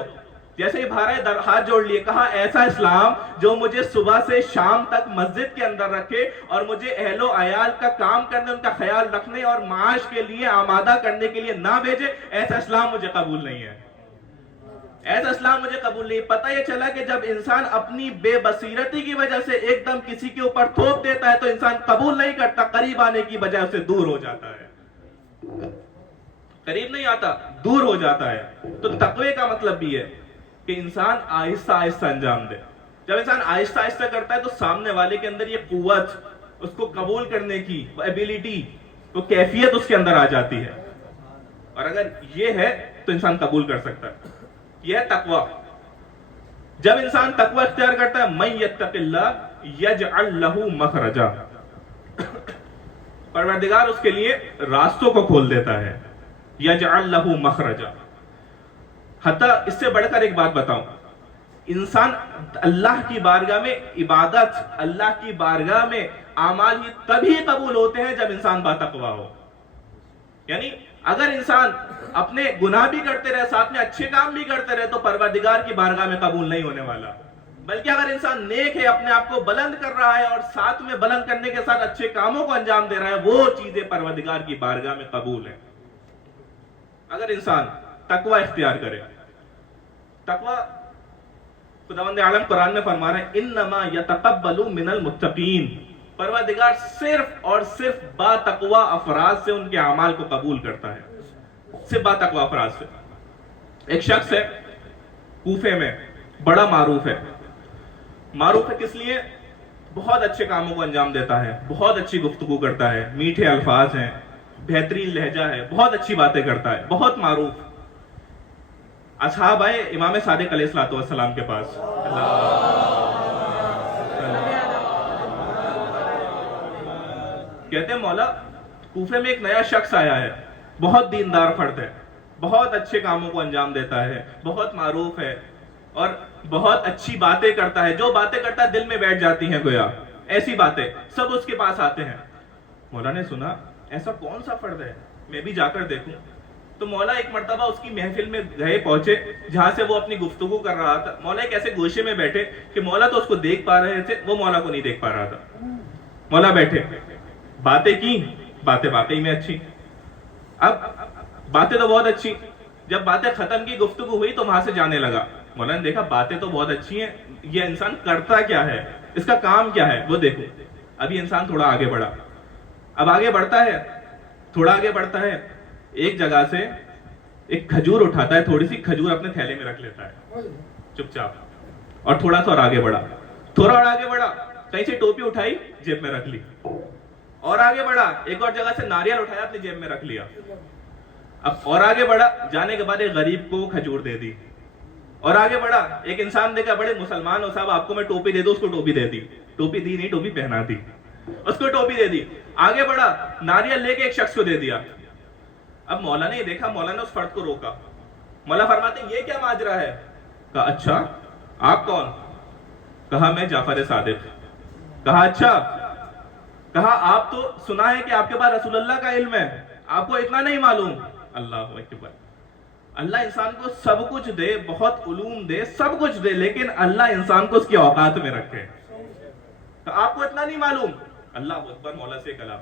جیسے ہی باہر آئے, ہاتھ جوڑ لیے. کہا ایسا اسلام جو مجھے صبح سے شام تک مسجد کے اندر رکھے اور مجھے اہل و عیال کا کام کرنے, ان کا خیال رکھنے اور معاش کے لیے آمادہ کرنے کے لیے نہ بھیجے, ایسا اسلام مجھے قبول نہیں ہے. ایسا اسلام مجھے قبول نہیں. پتہ یہ چلا کہ جب انسان اپنی بے بصیرتی کی وجہ سے ایک دم کسی کے اوپر تھوپ دیتا ہے تو انسان قبول نہیں کرتا, قریب آنے کی بجائے اسے دور ہو جاتا ہے. قریب نہیں آتا, دور ہو جاتا ہے. تو تقوی کا مطلب بھی ہے کہ انسان آہستہ آہستہ انجام دے. جب انسان آہستہ آہستہ کرتا ہے تو سامنے والے کے اندر یہ قوت, اس کو قبول کرنے کی ایبیلٹی, وہ کیفیت اس کے اندر آ جاتی ہے. اور اگر یہ ہے تو انسان قبول کر سکتا ہے. یہ ہے تقوی. جب انسان تقوی اختیار کرتا ہے, من یتق اللہ یجعل لہ مخرجا, پروردگار اس کے لیے راستوں کو کھول دیتا ہے. یجعل لہ مخرجا. حتیٰ اس سے بڑھ کر ایک بات بتاؤں, انسان اللہ کی بارگاہ میں عبادت, اللہ کی بارگاہ میں اعمال ہی تبھی قبول ہوتے ہیں جب انسان باتقوا ہو. یعنی اگر انسان اپنے گناہ بھی کرتے رہے, ساتھ میں اچھے کام بھی کرتے رہے, تو پروردگار کی بارگاہ میں قبول نہیں ہونے والا. بلکہ اگر انسان نیک ہے, اپنے آپ کو بلند کر رہا ہے اور ساتھ میں بلند کرنے کے ساتھ اچھے کاموں کو انجام دے رہا ہے, وہ چیزیں پروردگار کی بارگاہ میں قبول ہیں. اگر انسان تقوی اختیار کرے. تقوی, خداوند عالم قرآن میں فرما رہے ہیں انما یتقبل من المتقین, پروردگار صرف اور صرف با تقوی افراد سے ان کے اعمال کو قبول کرتا ہے, صرف با تقوی افراد سے. ایک شخص ہے کوفے میں, بڑا معروف ہے. معروف ہے کس لیے؟ بہت اچھے کاموں کو انجام دیتا ہے, بہت اچھی گفتگو کرتا ہے, میٹھے الفاظ ہیں, بہترین لہجہ ہے, بہت اچھی باتیں کرتا ہے, بہت معروف. اصحاب آئے امام صادق علیہ السلام کے پاس, کہتے ہیں مولا کوفے میں ایک نیا شخص آیا ہے, بہت دیندار فرد ہے, بہت اچھے کاموں کو انجام دیتا ہے, بہت معروف ہے اور بہت اچھی باتیں کرتا ہے, جو باتیں کرتا ہے دل میں بیٹھ جاتی ہیں گویا, ایسی باتیں, سب اس کے پاس آتے ہیں. مولا نے سنا ایسا کون سا فرد ہے, میں بھی جا کر دیکھوں. تو مولا ایک مرتبہ اس کی محفل میں گئے, پہنچے جہاں سے وہ اپنی گفتگو کر رہا تھا. مولا ایک ایسے گوشے میں بیٹھے کہ مولا تو اس کو دیکھ پا رہے تھے, وہ مولا کو نہیں دیکھ پا رہا تھا. مولا بیٹھے, باتیں کی, باتیں واقعی میں اچھی. اب باتیں تو بہت اچھی, جب باتیں ختم کی, گفتگو ہوئی تو وہاں سے جانے لگا. مولانا نے دیکھا باتیں تو بہت اچھی ہیں, یہ انسان کرتا کیا ہے, اس کا کام کیا ہے وہ دیکھو. ابھی انسان تھوڑا آگے بڑھا, اب آگے بڑھتا ہے, تھوڑا آگے بڑھتا ہے, ایک جگہ سے ایک کھجور اٹھاتا ہے, تھوڑی سی کھجور اپنے تھیلے میں رکھ لیتا ہے چپ چاپ, اور تھوڑا سا اور آگے بڑھا, تھوڑا اور آگے بڑھا, کہیں سے ٹوپی اٹھائی جیب میں رکھ لی, اور آگے بڑھا, ایک اور جگہ سے ناریل اٹھایا اپنی جیب میں رکھ لیا. اب اور آگے بڑھا, جانے کے بعد ایک غریب کو کھجور دے دی. اور آگے بڑھا, ایک انسان دیکھا بڑے مسلمان ہو صاحب, آپ کو میں ٹوپی دے دوں, اس کو ٹوپی دے دی, ٹوپی دی نہیں ٹوپی پہنا دی, اس کو ٹوپی دے دی. آگے بڑھا, ناریل لے کے ایک شخص کو دے دیا. اب مولا نے یہ دیکھا, مولا نے اس فرد کو روکا. مولا فرماتے ہیں یہ کیا ماجرا ہے؟ کہا اچھا آپ کون؟ کہا میں جعفر صادق. کہا اچھا, کہا آپ تو سنا ہے کہ آپ کے پاس رسول اللہ کا علم ہے, آپ کو اتنا نہیں معلوم؟ اللہ اکبر. اللہ انسان کو سب کچھ دے, بہت علوم دے, سب کچھ دے, لیکن اللہ انسان کو اس کی اوقات میں رکھے. آپ کو اتنا نہیں معلوم؟ اللہ اکبر. مولا سے کلام.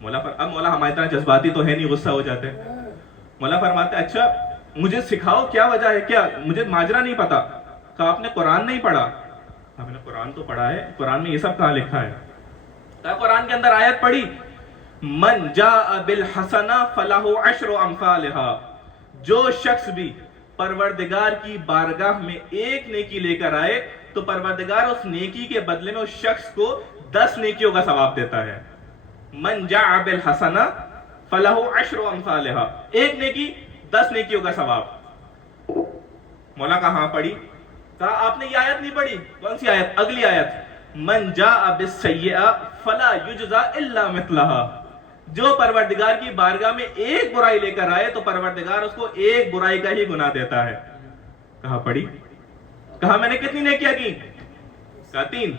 مولا اب مولا ہماری طرح جذباتی تو ہے نہیں, غصہ ہو جاتے. مولا فرماتے اچھا مجھے سکھاؤ کیا وجہ ہے, کیا مجھے ماجرا نہیں پتا. کہا آپ نے قرآن نہیں پڑھا؟ ہم نے قرآن تو پڑھا ہے, قرآن میں یہ سب کہاں لکھا ہے؟ کہا قرآن کے اندر آیت پڑھی, من جاء بالحسنہ فلہ عشر امثالہا, جو شخص بھی پروردگار کی بارگاہ میں ایک نیکی لے کر آئے تو پروردگار اس نیکی کے بدلے میں اس شخص کو 10 نیکیوں کا ثواب دیتا ہے. من جاء بالحسنہ فلہ عشر امثالہا, ایک نیکی 10 نیکیوں کا ثواب. مولا کہاں پڑھی؟ کہا آپ نے یہ آیت نہیں پڑھی. کون سی آیت؟ اگلی آیت, من جاء بالسیئہ فلا یجزا الا مثلہا, جو پروردگار کی بارگاہ میں ایک برائی لے کر آئے تو پروردگار اس کو ایک برائی کا ہی گناہ دیتا ہے. کہا پڑھی. کہا میں نے کتنی نیکیاں کی؟ کہا 3.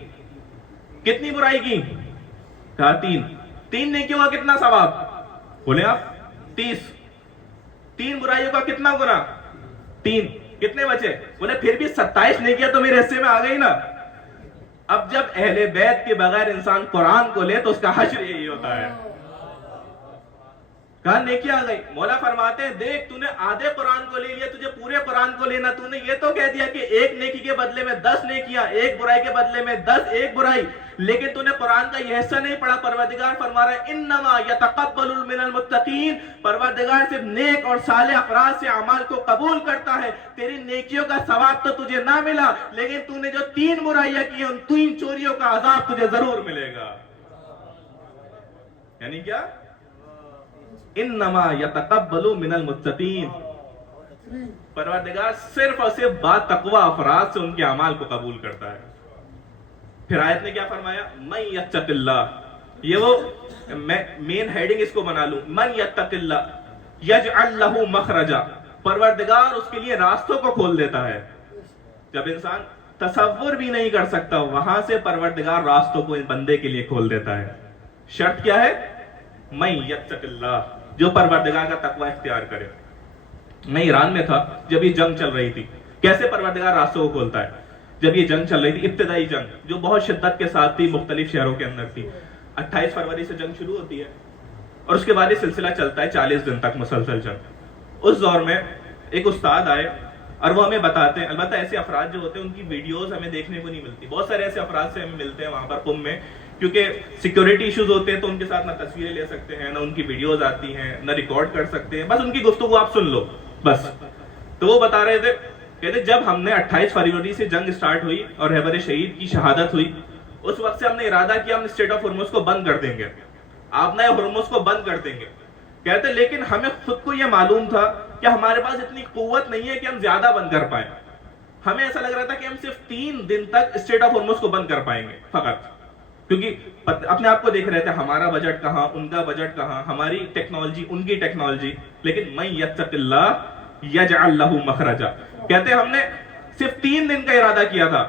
کتنی برائی کی؟ کہا 3. 3 نیکیوں کا کتنا ثواب؟ بولے آپ 30. 3 برائیوں کا کتنا گناہ؟ 3. کتنے بچے؟ بولے پھر بھی 27 نیکیاں تو میرے حصے میں آ گئی نا. اب جب اہل بیت کے بغیر انسان قرآن کو لے تو اس کا حشر یہی ہوتا ہے. کہاں نیکی آ گئی. مولا فرماتے ہیں دیکھ تو نے آدھے قرآن کو لے لیا, تجھے پورے قرآن کو لینا, تو نے یہ تو کہہ دیا کہ ایک نیکی کے بدلے میں 10 نیکیاں, ایک برائی کے بدلے میں 10 ایک برائی, لیکن تو نے قرآن کا یہ حصہ نہیں پڑھا. پروردگار فرما رہا ہے انما یتقبل من المتقین, پروردگار صرف نیک اور صالح افراد سے اعمال کو قبول کرتا ہے. تیری نیکیوں کا ثواب تو تجھے نہ ملا, لیکن تو نے جو 3 برائیاں کی ان 3 چوریوں کا عذاب تجھے ضرور ملے گا. یعنی کیا؟ انما یتقبل من المتقین, پروردگار صرف اور صرف با تقوی افراد سے ان کے اعمال کو قبول کرتا ہے. پھر آیت نے کیا فرمایا؟ من یتق اللہ, یہ وہ مین ہیڈنگ اس کو بنا لوں, من یتق اللہ یجعل لہ مخرجا, پروردگار اس کے لیے راستوں کو کھول دیتا ہے. جب انسان تصور بھی نہیں کر سکتا وہاں سے پروردگار راستوں کو بندے کے لیے کھول دیتا ہے. شرط کیا ہے؟ من یتق اللہ, جو پروردگار کا تقوی اختیار کرے. میں ایران میں تھا جب یہ جنگ چل رہی تھی. کیسے پروردگار راستوں کو کھولتا ہے؟ جب یہ جنگ چل رہی تھی, ابتدائی جنگ جو بہت شدت کے ساتھ تھی, مختلف شہروں کے اندر تھی. 28 فروری سے جنگ شروع ہوتی ہے اور اس کے بعد یہ سلسلہ چلتا ہے 40 دن تک مسلسل جنگ. اس دور میں ایک استاد آئے اور وہ ہمیں بتاتے ہیں, البتہ ایسے افراد جو ہوتے ہیں ان کی ویڈیوز ہمیں دیکھنے کو نہیں ملتی. بہت سارے ایسے افراد سے ہمیں ملتے ہیں وہاں پر قم میں, کیونکہ سیکیورٹی ایشوز ہوتے ہیں تو ان کے ساتھ نہ تصویریں لے سکتے ہیں, نہ ان کی ویڈیوز آتی ہیں, نہ ریکارڈ کر سکتے ہیں, بس ان کی گفتگو آپ سن لو بس. تو وہ بتا رہے تھے, کہتے جب ہم نے 28 فروری سے جنگ سٹارٹ ہوئی اور رہبر شہید کی شہادت ہوئی, اس وقت سے ہم نے ارادہ کیا ہم اسٹریٹ آف ہرمز کو بند کر دیں گے, آپ نئے ہرمز کو بند کر دیں گے. کہتے لیکن ہمیں خود کو یہ معلوم تھا کہ ہمارے پاس اتنی قوت نہیں ہے کہ ہم زیادہ بند کر پائیں. ہمیں ایسا لگ رہا تھا کہ ہم صرف 3 دن تک اسٹریٹ آف ہرمز کو بند کر پائیں گے فقط, کیونکہ اپنے آپ کو دیکھ رہے تھے ہمارا بجٹ کہاں, ان کا بجٹ کہاں, ہماری ٹیکنالوجی ان کی ٹیکنالوجی. لیکن من یتق اللہ یجعل لہ مخرجا, کہتے ہم نے صرف 3 دن کا ارادہ کیا تھا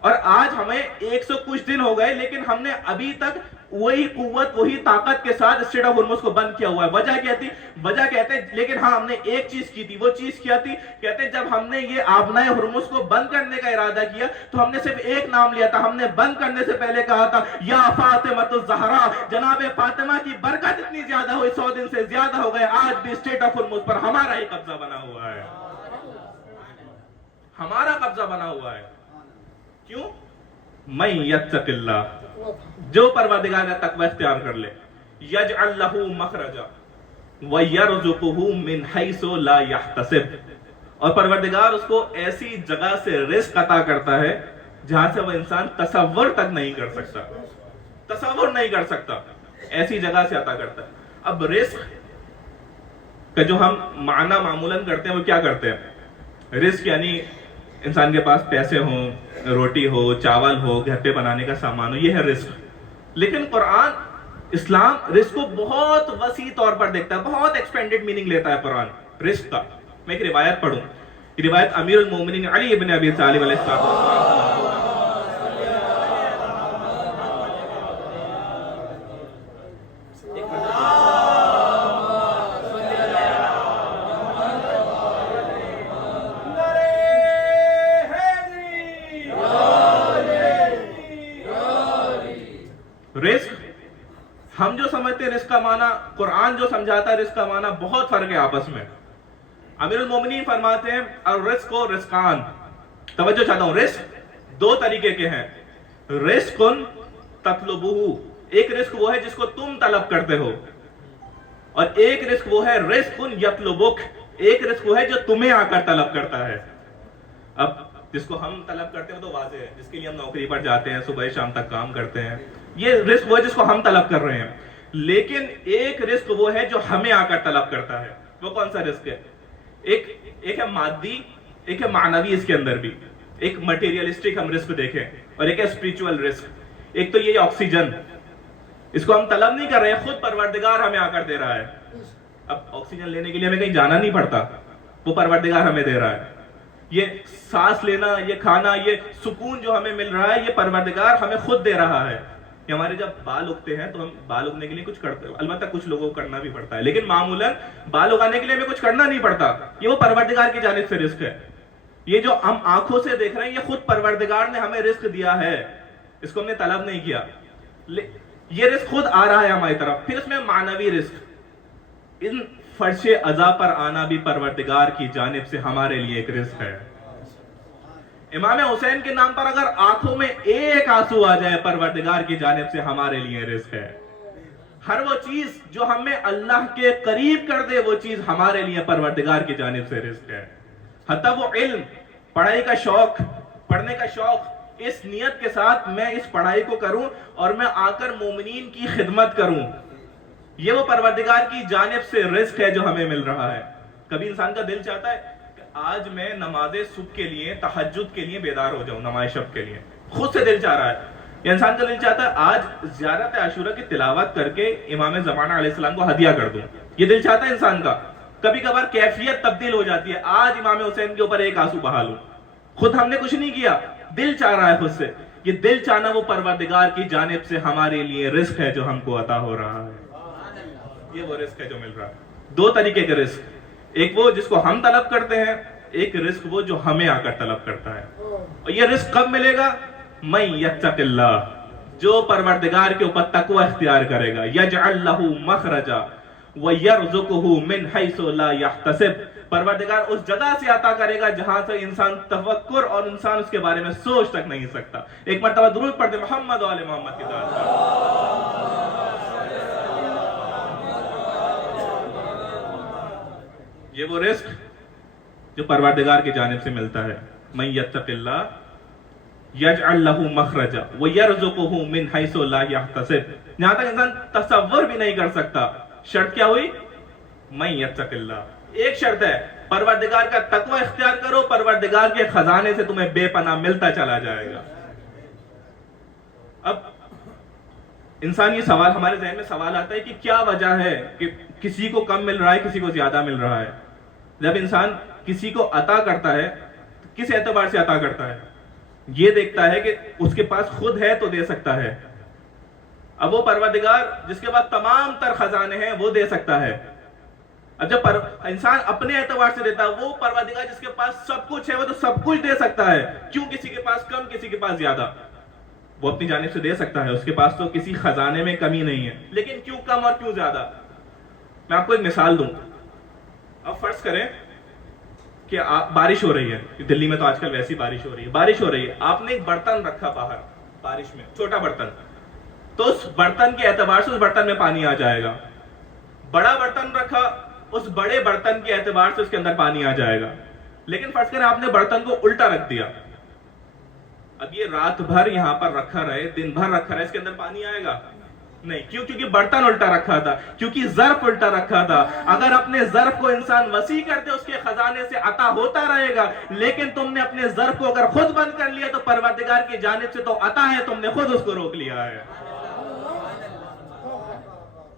اور آج ہمیں 100 کچھ دن ہو گئے, لیکن ہم نے ابھی تک وہی قوت وہی طاقت کے ساتھ اسٹریٹ آف ہرمز کو بند کیا ہوا ہے. وجہ کہتے لیکن ہاں ہم نے ایک چیز کی تھی. وہ چیز کیا تھی؟ کہتے جب ہم نے یہ آبنائے ہرمز کو بند کرنے کا ارادہ کیا تو ہم نے صرف ایک نام لیا تھا. ہم نے بند کرنے سے پہلے کہا تھا یا فاطمۃ الزہرا, جناب فاطمہ کی برکت اتنی زیادہ ہوئی, 100 دن سے زیادہ ہو گئے, آج بھی اسٹریٹ آف ہرمز پر ہمارا ہی قبضہ بنا ہوا ہے. ہمارا قبضہ بنا ہوا ہے. کیوں؟ من یتق اللہ، جو پروردگار کا تقوی اختیار کر لے، یجعل لہ مخرجا ویرزقہ من حیث لا یحتسب، اور پروردگار اس کو ایسی جگہ سے رزق عطا کرتا ہے جہاں سے وہ انسان تصور تک نہیں کر سکتا، تصور نہیں کر سکتا، ایسی جگہ سے عطا کرتا ہے. اب رزق کا جو ہم معنی معمولاً کرتے ہیں وہ کیا کرتے ہیں؟ رزق یعنی انسان کے پاس پیسے ہوں، روٹی ہو، چاول ہو، گھر پہ بنانے کا سامان ہو، یہ ہے رزق. لیکن قرآن اسلام رزق کو بہت وسیع طور پر دیکھتا ہے، بہت ایکسپینڈڈ میننگ لیتا ہے قرآن رزق کا. میں ایک روایت پڑھوں، یہ روایت امیر المومنین علی ابن ابی طالب علیہ السلام. رزق ہم جو سمجھتے ہیں رزق کا معنی، قرآن جو سمجھاتا ہے رزق کا معنی، بہت فرق ہے آپس میں. امیر المومنین فرماتے ہیں الرزق و رزقان، توجہ چاہتا ہوں، رزق دو طریقے کے ہیں. رزق تطلبہ، ایک رزق وہ ہے جس کو تم طلب کرتے ہو، اور ایک رزق وہ ہے رزق یطلبک، ایک رزق وہ ہے جو تمہیں آ کر طلب کرتا ہے. اب جس کو ہم طلب کرتے ہیں تو واضح ہے، جس کے لیے ہم نوکری پر جاتے ہیں، صبح شام تک کام کرتے ہیں، یہ رزق وہ ہے جس کو ہم طلب کر رہے ہیں. لیکن ایک رزق وہ ہے جو ہمیں آ کر طلب کرتا ہے. وہ کون سا رزق ہے؟ ایک ہے مادی، ایک ہے معنوی. اس کے اندر بھی ایک مٹیریلسٹک ہم رزق دیکھیں، اور ایک ہے اسپریچول رزق. ایک تو یہ آکسیجن، اس کو ہم طلب نہیں کر رہے ہیں، خود پروردگار ہمیں آ کر دے رہا ہے. اب آکسیجن لینے کے لیے ہمیں کہیں جانا نہیں پڑتا، وہ پروردگار ہمیں دے رہا ہے. یہ سانس لینا، یہ کھانا، یہ سکون جو ہمیں مل رہا ہے، یہ پروردگار ہمیں خود دے رہا ہے. کہ ہمارے جب بال اگتے ہیں تو ہم بال اگنے کے لیے کچھ کرتے ہیں، البتہ کچھ لوگوں کو کرنا بھی پڑتا ہے، لیکن معمولاً بال اگانے کے لیے ہمیں کچھ کرنا نہیں پڑتا. یہ وہ پروردگار کی جانب سے رزق ہے. یہ جو ہم آنکھوں سے دیکھ رہے ہیں یہ خود پروردگار نے ہمیں رزق دیا ہے، اس کو ہم نے طلب نہیں کیا. یہ رزق خود آ رہا ہے ہماری طرف. پھر اس میں معنوی رزق، ان فرش عزا پر آنا بھی پروردگار کی جانب سے ہمارے لیے ایک رزق ہے. امام حسین کے نام پر اگر آنکھوں میں ایک آنسو آ جائے، پروردگار کی جانب سے ہمارے لیے رزق ہے. ہر وہ چیز جو ہمیں اللہ کے قریب کر دے، وہ چیز ہمارے لیے پروردگار کی جانب سے رزق ہے. حتیٰ وہ علم، پڑھائی کا شوق، پڑھنے کا شوق، اس نیت کے ساتھ میں اس پڑھائی کو کروں اور میں آ کر مومنین کی خدمت کروں، یہ وہ پروردگار کی جانب سے رزق ہے جو ہمیں مل رہا ہے. کبھی انسان کا دل چاہتا ہے کہ آج میں نماز صبح کے لیے، تہجد کے لیے بیدار ہو جاؤں، نماز شب کے لیے، خود سے دل چاہ رہا ہے. یا انسان کا دل چاہتا ہے آج زیارت عاشورہ کی تلاوت کر کے امام زمانہ علیہ السلام کو ہدیہ کر دوں، یہ دل چاہتا ہے انسان کا. کبھی کبھار کیفیت تبدیل ہو جاتی ہے، آج امام حسین کے اوپر ایک آنسو بہا لوں. خود ہم نے کچھ نہیں کیا، دل چاہ رہا ہے خود سے. یہ دل چاہنا وہ پروردگار کی جانب سے ہمارے لیے رزق ہے جو ہم کو عطا ہو رہا ہے. یہ وہ رزق ہے جو مل رہا ہے. دو طریقے کے رزق، ایک وہ جس کو ہم طلب کرتے ہیں، ایک رزق وہ جو ہمیں آ کر طلب کرتا ہے. اور یہ رزق کب ملے گا؟ من یتق اللہ، جو پروردگار کے اوپر تقوی اختیار کرے گا. یجعل لہ مخرجا ویرزقہ من حیث لا یحتسب، پروردگار اس جگہ سے عطا کرے گا جہاں سے انسان تفکر اور انسان اس کے بارے میں سوچ تک نہیں سکتا. ایک مرتبہ درود پڑھتے محمد و آل محمد کی ذات پر. یہ وہ رزق جو پروردگار کی جانب سے ملتا ہے. من یتق اللہ یجعل لہ مخرجا ویرزقہ من حیث لا یحتسب، جہاں تک انسان تصور بھی نہیں کر سکتا. شرط کیا ہوئی؟ من یتق اللہ. ایک شرط ہے، پروردگار کا تقوی اختیار کرو، پروردگار کے خزانے سے تمہیں بے پناہ ملتا چلا جائے گا. اب انسان یہ سوال، ہمارے ذہن میں سوال آتا ہے کہ کیا وجہ ہے کہ کسی کو کم مل رہا ہے، کسی کو زیادہ مل رہا ہے. جب انسان کسی کو عطا کرتا ہے کس اعتبار سے عطا کرتا ہے؟ یہ دیکھتا ہے کہ اس کے پاس خود ہے تو دے سکتا ہے. اب وہ پروردگار جس کے پاس تمام تر خزانے ہیں وہ دے سکتا ہے. اب جب انسان اپنے اعتبار سے دیتا ہے، وہ پروردگار جس کے پاس سب کچھ ہے وہ تو سب کچھ دے سکتا ہے. کیوں کسی کے پاس کم، کسی کے پاس زیادہ؟ وہ اپنی جانب سے دے سکتا ہے، اس کے پاس تو کسی خزانے میں کمی نہیں ہے. لیکن کیوں کم اور کیوں زیادہ؟ میں آپ کو ایک مثال دوں. اب فرض کریں کہ بارش ہو رہی ہے, دلی میں تو آج کل ویسی بارش ہو رہی ہے, آپ نے ایک برتن رکھا باہر بارش میں, چھوٹا برتن, تو اس برتن کے اعتبار سے اس برتن میں پانی آ جائے گا. بڑا برتن رکھا, اس بڑے برتن کے اعتبار سے اس کے اندر پانی آ جائے گا. لیکن فرض کریں آپ نے برتن کو الٹا رکھ دیا, اب یہ رات بھر یہاں پر رکھا رہے, دن بھر رکھا رہے, اس کے اندر پانی آئے گا نہیں. کیوں؟ کیونکہ برتن الٹا رکھا تھا, کیونکہ ظرف الٹا رکھا تھا. اگر اپنے ظرف کو انسان وسیع کرتے اس کے خزانے سے عطا ہوتا رہے گا, لیکن تم نے اپنے ظرف کو اگر خود بند کر لیا تو پروردگار کی جانب سے تو عطا ہے, تم نے خود اس کو روک لیا ہے.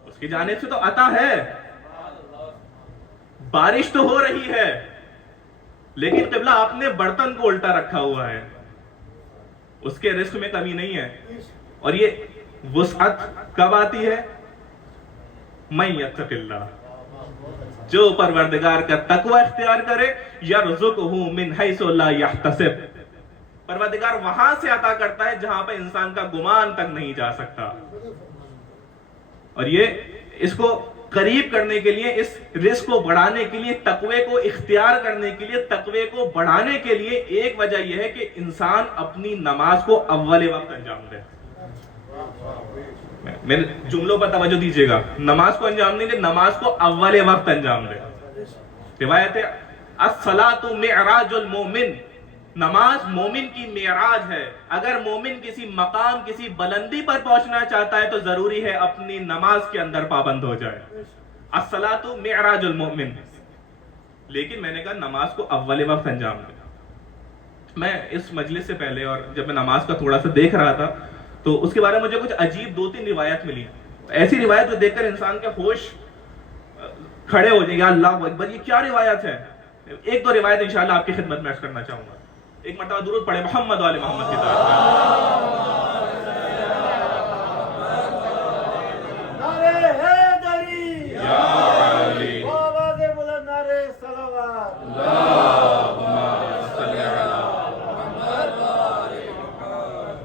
اس کی جانب سے تو عطا ہے, بارش تو ہو رہی ہے, لیکن قبلہ آپ نے برتن کو الٹا رکھا ہوا ہے, اس کے رزق میں کمی نہیں ہے. اور یہ وسعت کب آتی ہے؟ من یتق اللہ, جو پروردگار کا تقوی اختیار کرے, یرزقہ من حیث لا یحتسب, پروردگار وہاں سے عطا کرتا ہے جہاں پہ انسان کا گمان تک نہیں جا سکتا. اور یہ اس کو قریب کرنے کے لیے, اس رزق کو بڑھانے کے لیے, تقوی کو اختیار کرنے کے لیے, تقوی کو بڑھانے کے لیے ایک وجہ یہ ہے کہ انسان اپنی نماز کو اول وقت انجام دے. میرے جملوں پر توجہ دیجیے گا, نماز کو انجام نہیں دے, نماز کو اول وقت انجام دے. روایت ہے الصلاۃ معراج المومن, نماز مومن کی معراج ہے. اگر مومن کسی مقام, کسی بلندی پر پہنچنا چاہتا ہے تو ضروری ہے اپنی نماز کے اندر پابند ہو جائے. الصلاۃ معراج المومن. لیکن میں نے کہا نماز کو اول وقت انجام دے. میں اس مجلس سے پہلے اور جب میں نماز کا تھوڑا سا دیکھ رہا تھا تو اس کے بارے میں مجھے کچھ عجیب 2-3 روایت ملی, ایسی روایت جو دیکھ کر انسان کے ہوش کھڑے ہو جائیں گے, اللہ اکبر یہ کیا روایت ہے. 1-2 روایت انشاءاللہ آپ کی خدمت میں عرض کرنا چاہوں گا. ایک مرتبہ درود پڑھے محمد و آل محمد کی طرف. نعرے حیدری یا علی آواز بلند, نعرے صلوات.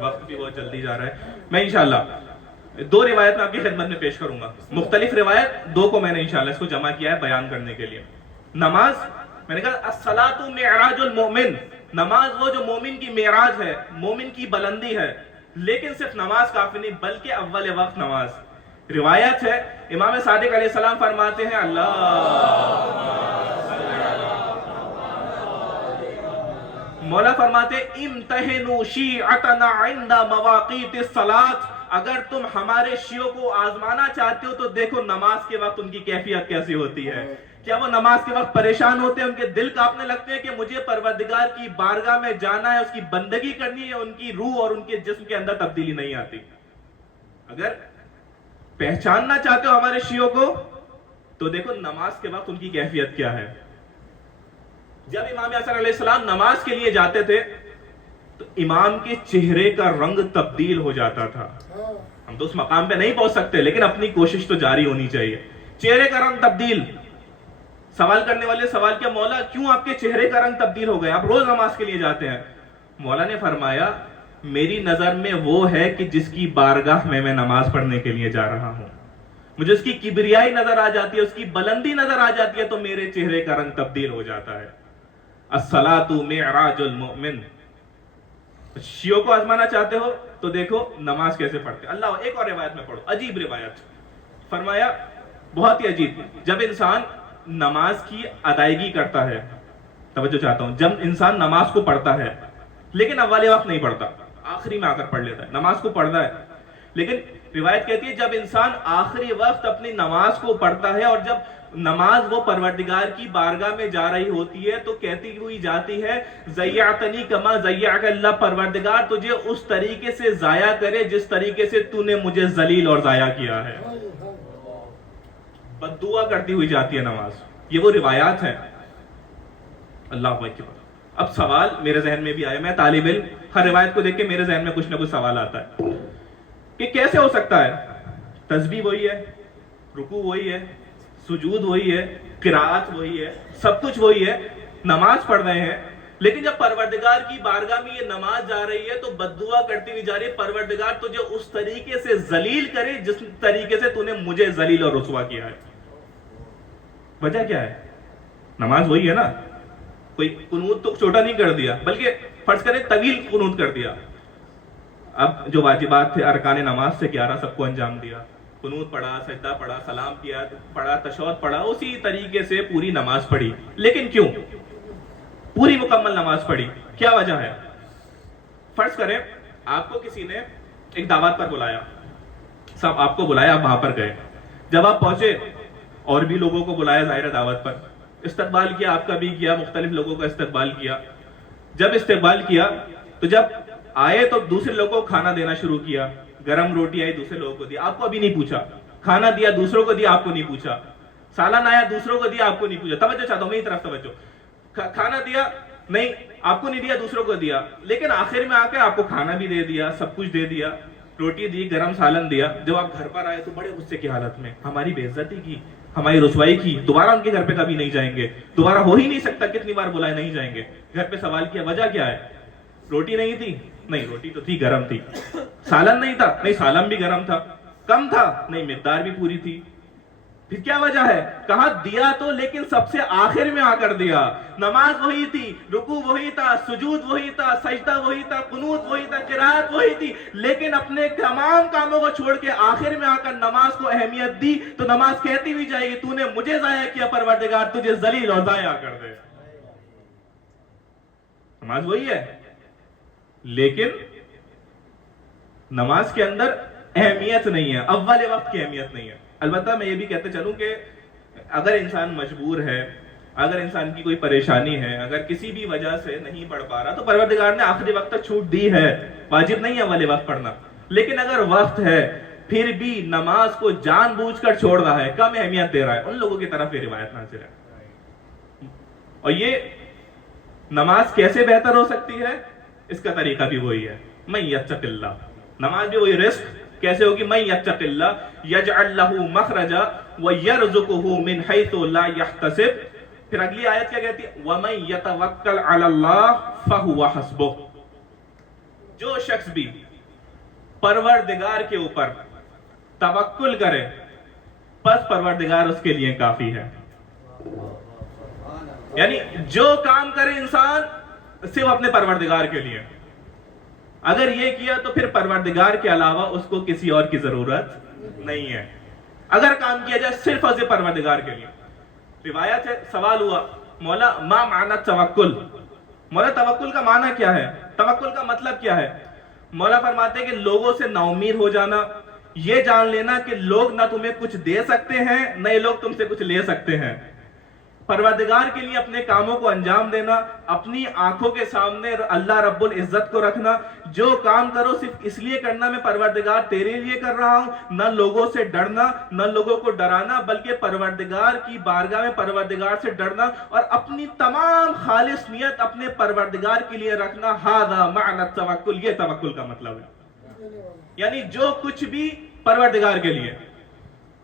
وقت بھی بہت جلدی جا رہا ہے. میں انشاءاللہ 2 روایت میں آپ کی خدمت میں پیش کروں گا, مختلف روایت 2 کو میں نے انشاءاللہ اس کو جمع کیا ہے بیان کرنے کے لیے. نماز, میں نے کہا الصلاۃ معراج المومن, نماز وہ جو مومن کی معراج ہے, مومن کی بلندی ہے. لیکن صرف نماز کافی نہیں بلکہ اول وقت نماز. روایت ہے امام صادق علیہ السلام فرماتے ہیں مولا فرماتے امتحنوا شیعتنا عند مواقیت الصلاۃ, اگر تم ہمارے شیعوں کو آزمانا چاہتے ہو تو دیکھو نماز کے وقت ان کی کیفیت کیسی ہوتی ہے. کیا وہ نماز کے وقت پریشان ہوتے ہیں, ان کے دل کانپنے لگتے ہیں کہ مجھے پروردگار کی بارگاہ میں جانا ہے, اس کی بندگی کرنی ہے, ان کی روح اور ان کے جسم کے اندر تبدیلی نہیں آتی. اگر پہچاننا چاہتے ہو ہمارے شیعوں کو تو دیکھو نماز کے وقت ان کی کیفیت کیا ہے. جب امام حسن علیہ السلام نماز کے لیے جاتے تھے تو امام کے چہرے کا رنگ تبدیل ہو جاتا تھا. ہم تو اس مقام پہ نہیں پہنچ سکتے لیکن اپنی کوشش تو جاری ہونی چاہیے. چہرے کا رنگ تبدیل. سوال کرنے والے سوال کیا مولا کیوں آپ کے چہرے کا رنگ تبدیل ہو گئے, آپ روز نماز کے لیے جاتے ہیں. مولا نے فرمایا میری نظر میں وہ ہے کہ جس کی بارگاہ میں نماز پڑھنے کے لیے جا رہا ہوں, مجھے اس کی کبریائی نظر آ جاتی ہے, اس کی بلندی نظر آ جاتی ہے تو میرے چہرے کا رنگ تبدیل ہو جاتا ہے. الصلاۃ معراج المؤمن. شیعوں کو آزمانا چاہتے ہو تو دیکھو نماز کیسے پڑھتے. اللہ, ایک اور روایت میں پڑھو, عجیب روایت. فرمایا بہت ہی عجیب, جب انسان نماز کی ادائیگی کرتا ہے, توجہ چاہتا ہوں, جب انسان نماز کو پڑھتا ہے لیکن اول وقت نہیں پڑھتا, آخری میں آ کر پڑھ لیتا ہے, نماز کو پڑھتا ہے لیکن روایت کہتی ہے جب انسان آخری وقت اپنی نماز کو پڑھتا ہے اور جب نماز وہ پروردگار کی بارگاہ میں جا رہی ہوتی ہے تو کہتی ہوئی جاتی ہے ضیعتنی کما ضیعک اللہ, پروردگار تجھے اس طریقے سے ضائع کرے جس طریقے سے تو نے مجھے ذلیل اور ضائع کیا ہے. بد دعا کرتی ہوئی جاتی ہے نماز. یہ وہ روایات ہیں. اللہ اکبر. اب سوال میرے ذہن میں بھی آیا, میں طالب علم, ہر روایت کو دیکھ کے میرے ذہن میں کچھ نہ کچھ سوال آتا ہے کہ کیسے ہو سکتا ہے تسبیح وہی ہے, رکوع وہی ہے, سجود وہی ہے, قرات وہی ہے, سب کچھ وہی ہے, نماز پڑھ رہے ہیں, لیکن جب پروردگار کی بارگاہ میں یہ نماز جا رہی ہے تو بد دعا کرتی ہوئی جا رہی ہے پروردگار تجھے اس طریقے سے ذلیل کرے جس طریقے سے تو نے مجھے ذلیل اور رسوا کیا ہے. وجہ کیا ہے؟ نماز وہی ہے نا, کوئی قنوت تو چھوٹا نہیں کر دیا بلکہ فرض کریں طویل قنوت کر دیا. اب جو واجبات تھے ارکان نماز سے 11 سب کو انجام دیا, قنوت پڑھا, سجدہ پڑھا, سلام کیا, پڑھا, تشہد پڑھا, اسی طریقے سے پوری نماز پڑھی. لیکن کیوں پوری مکمل نماز پڑھی؟ کیا وجہ ہے؟ فرض کریں آپ کو کسی نے ایک دعوت پر بلایا, سب آپ کو بلایا, آپ وہاں پر گئے. جب آپ پہنچے اور بھی لوگوں کو بلایا ظاہر دعوت پر, استقبال کیا, آپ کا بھی کیا, مختلف لوگوں کا استقبال کیا. جب استقبال کیا تو جب آئے تو دوسرے لوگوں کو کھانا دینا شروع کیا. گرم روٹی آئی دوسرے لوگوں کو دی, آپ کو ابھی نہیں پوچھا. کھانا دیا دوسروں کو دیا, آپ کو نہیں پوچھا. سالن آیا دوسروں کو دیا, آپ کو نہیں پوچھا. توجہ چاہتا ہوں, میری طرف توجہ. کھانا دیا نہیں, آپ کو نہیں دیا, دوسروں کو دیا. لیکن آخر میں آ کے آپ کو کھانا بھی دے دیا, سب کچھ دے دیا, روٹی دی, گرم سالن دیا. جب آپ گھر پر آئے تو بڑے غصے کی حالت میں, ہماری بے عزتی کی, ہماری رسوائی کی, دوبارہ ان کے گھر پہ کبھی نہیں جائیں گے, دوبارہ ہو ہی نہیں سکتا, کتنی بار بلائے نہیں جائیں گے. گھر پہ سوال کیا وجہ کیا ہے؟ روٹی نہیں تھی؟ نہیں, روٹی تو تھی, گرم تھی. سالن نہیں تھا؟ نہیں, سالن بھی گرم تھا. کم تھا؟ نہیں, مقدار بھی پوری تھی. پھر کیا وجہ ہے؟ کہا دیا تو لیکن سب سے آخر میں آ کر دیا. نماز وہی تھی, رکوع وہی تھا, سجود وہی تھا, سجدہ وہی تھا, قنوت وہی تھا, قرات وہی تھی, لیکن اپنے تمام کاموں کو چھوڑ کے آخر میں آ کر نماز کو اہمیت دی. تو نماز کہتی بھی جائے گی تو نے مجھے ضائع کیا پروردگار, تجھے ذلیل اور ضائع کر دے. نماز وہی ہے لیکن نماز کے اندر اہمیت نہیں ہے, اول وقت کی اہمیت نہیں ہے. البتہ میں یہ بھی کہتے چلوں کہ اگر انسان مجبور ہے, اگر انسان کی کوئی پریشانی ہے, اگر کسی بھی وجہ سے نہیں پڑھ پا رہا تو پروردگار نے آخری وقت تک چھوٹ دی ہے, واجب نہیں ہے اول وقت پڑھنا. لیکن اگر وقت ہے پھر بھی نماز کو جان بوجھ کر چھوڑ رہا ہے, کم اہمیت دے رہا ہے, ان لوگوں کی طرف یہ روایت نازل ہے. اور یہ نماز کیسے بہتر ہو سکتی ہے, اس کا طریقہ بھی وہی ہے, من یتق اللہ. نماز بھی وہی رزق کیسے ہوگی, من یتق اللہ یجعل لہ مخرجا ویرزقہ من حیث لا یحتسب. پھر اگلی آیت کیا کہتی ہے, ومن یتوکل علی اللہ فہو حسبہ. جو شخص بھی پروردگار کے اوپر توکل کرے پس پروردگار اس کے لیے کافی ہے. یعنی جو کام کرے انسان صرف اپنے پروردگار کے لیے, اگر یہ کیا تو پھر پروردگار کے علاوہ اس کو کسی اور کی ضرورت نہیں ہے. اگر کام کیا جائے صرف اور صرف پروردگار کے لیے. روایت ہے, سوال ہوا مولا ما معنی توکل, مولا توکل کا معنی کیا ہے, توکل کا مطلب کیا ہے؟ مولا فرماتے ہیں کہ لوگوں سے نا امید ہو جانا, یہ جان لینا کہ لوگ نہ تمہیں کچھ دے سکتے ہیں نہ یہ لوگ تم سے کچھ لے سکتے ہیں. پروردگار کے لیے اپنے کاموں کو انجام دینا, اپنی آنکھوں کے سامنے اللہ رب العزت کو رکھنا, جو کام کرو صرف اس لیے کرنا میں پروردگار تیرے لیے کر رہا ہوں, نہ لوگوں سے ڈرنا نہ لوگوں کو ڈرانا, بلکہ پروردگار کی بارگاہ میں پروردگار سے ڈرنا اور اپنی تمام خالص نیت اپنے پروردگار کے لیے رکھنا. ھذا معنی التوکل, یہ توکل کا مطلب ہے, یعنی جو کچھ بھی پروردگار کے لیے.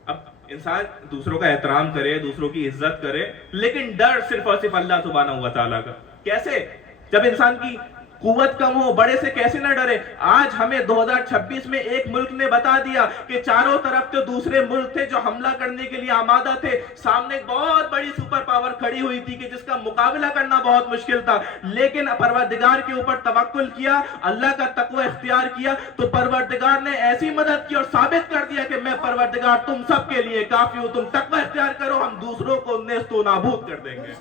اب انسان دوسروں کا احترام کرے, دوسروں کی عزت کرے, لیکن ڈر صرف اور صرف اللہ سبحانہ و تعالیٰ کا. کیسے؟ جب انسان کی قوت کم ہو, بڑے سے کیسے نہ ڈرے. آج ہمیں 2026 میں ایک ملک نے بتا دیا کہ چاروں طرف تو دوسرے ملک تھے جو حملہ کرنے کے لیے آمادہ تھے, سامنے ایک بہت بڑی سپر پاور کھڑی ہوئی تھی کہ جس کا مقابلہ کرنا بہت مشکل تھا, لیکن پروردگار کے اوپر توکل کیا, اللہ کا تقوی اختیار کیا, تو پروردگار نے ایسی مدد کی اور ثابت کر دیا کہ میں پروردگار تم سب کے لیے کافی ہوں, تم تقوی اختیار کرو, ہم دوسروں کو نیست و نابود کر دیں گے.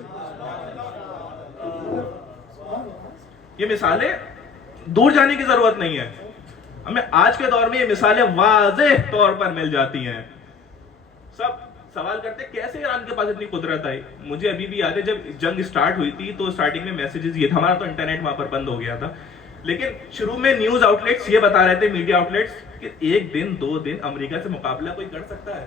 یہ مثالیں دور جانے کی ضرورت نہیں ہے, ہمیں آج کے دور میں یہ مثالیں واضح طور پر مل جاتی ہیں. سب سوال کرتے کیسے ایران کے پاس اتنی قدرت آئی. مجھے ابھی بھی یاد ہے جب جنگ سٹارٹ ہوئی تھی تو سٹارٹنگ میں میسیجز یہ تھا, ہمارا تو انٹرنیٹ وہاں پر بند ہو گیا تھا, لیکن شروع میں نیوز آؤٹ لیٹس یہ بتا رہے تھے, میڈیا آؤٹ لیٹس, کہ ایک دن دو دن امریکہ سے مقابلہ کوئی کر سکتا ہے,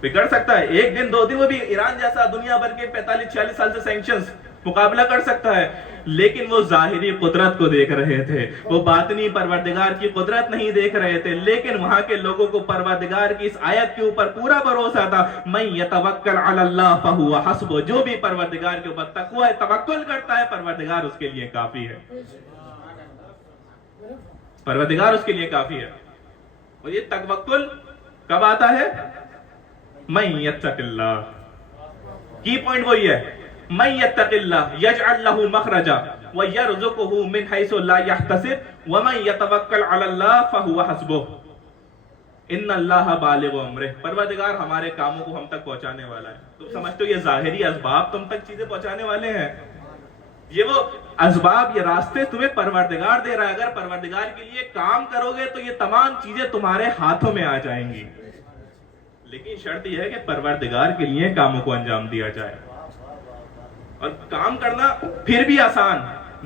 کوئی کر سکتا ہے, ایک دن دو دن, وہ بھی ایران جیسا دنیا بھر کے 45-46 سال سے سینکشنز, مقابلہ کر سکتا ہے. لیکن وہ ظاہری قدرت کو دیکھ رہے تھے, وہ باطنی پروردگار کی قدرت نہیں دیکھ رہے تھے. لیکن وہاں کے لوگوں کو پروردگار کی اس آیت کے اوپر پورا بھروسہ تھا, من یتوکل علی اللہ فہو حسبہ, جو بھی پروردگار کے اوپر تقوی توکل کرتا ہے پروردگار اس کے لیے کافی ہے, پروردگار اس کے لیے کافی ہے. اور یہ توکل کب آتا ہے؟ من یتق اللہ. کی پوائنٹ وہی ہے, من یتق اللہ یجعل لہ مخرجا ویرزقہ من حیث لا یحتسب ومن یتوکل علی اللہ فہو حسبہ ان اللہ بالغ امرہ. پروردگار ہمارے کاموں کو ہم تک پہنچانے والا ہے. تم سمجھتے ہو یہ ظاہری اسباب تم تک چیزیں پہنچانے والے ہیں؟ یہ وہ اسباب، یہ راستے تمہیں پروردگار دے رہا ہے. اگر پروردگار کے لیے کام کرو گے تو یہ تمام چیزیں تمہارے ہاتھوں میں آ جائیں گی. لیکن شرط یہ ہے کہ پروردگار کے لیے کاموں کو انجام دیا جائے. اور کام کرنا پھر بھی آسان،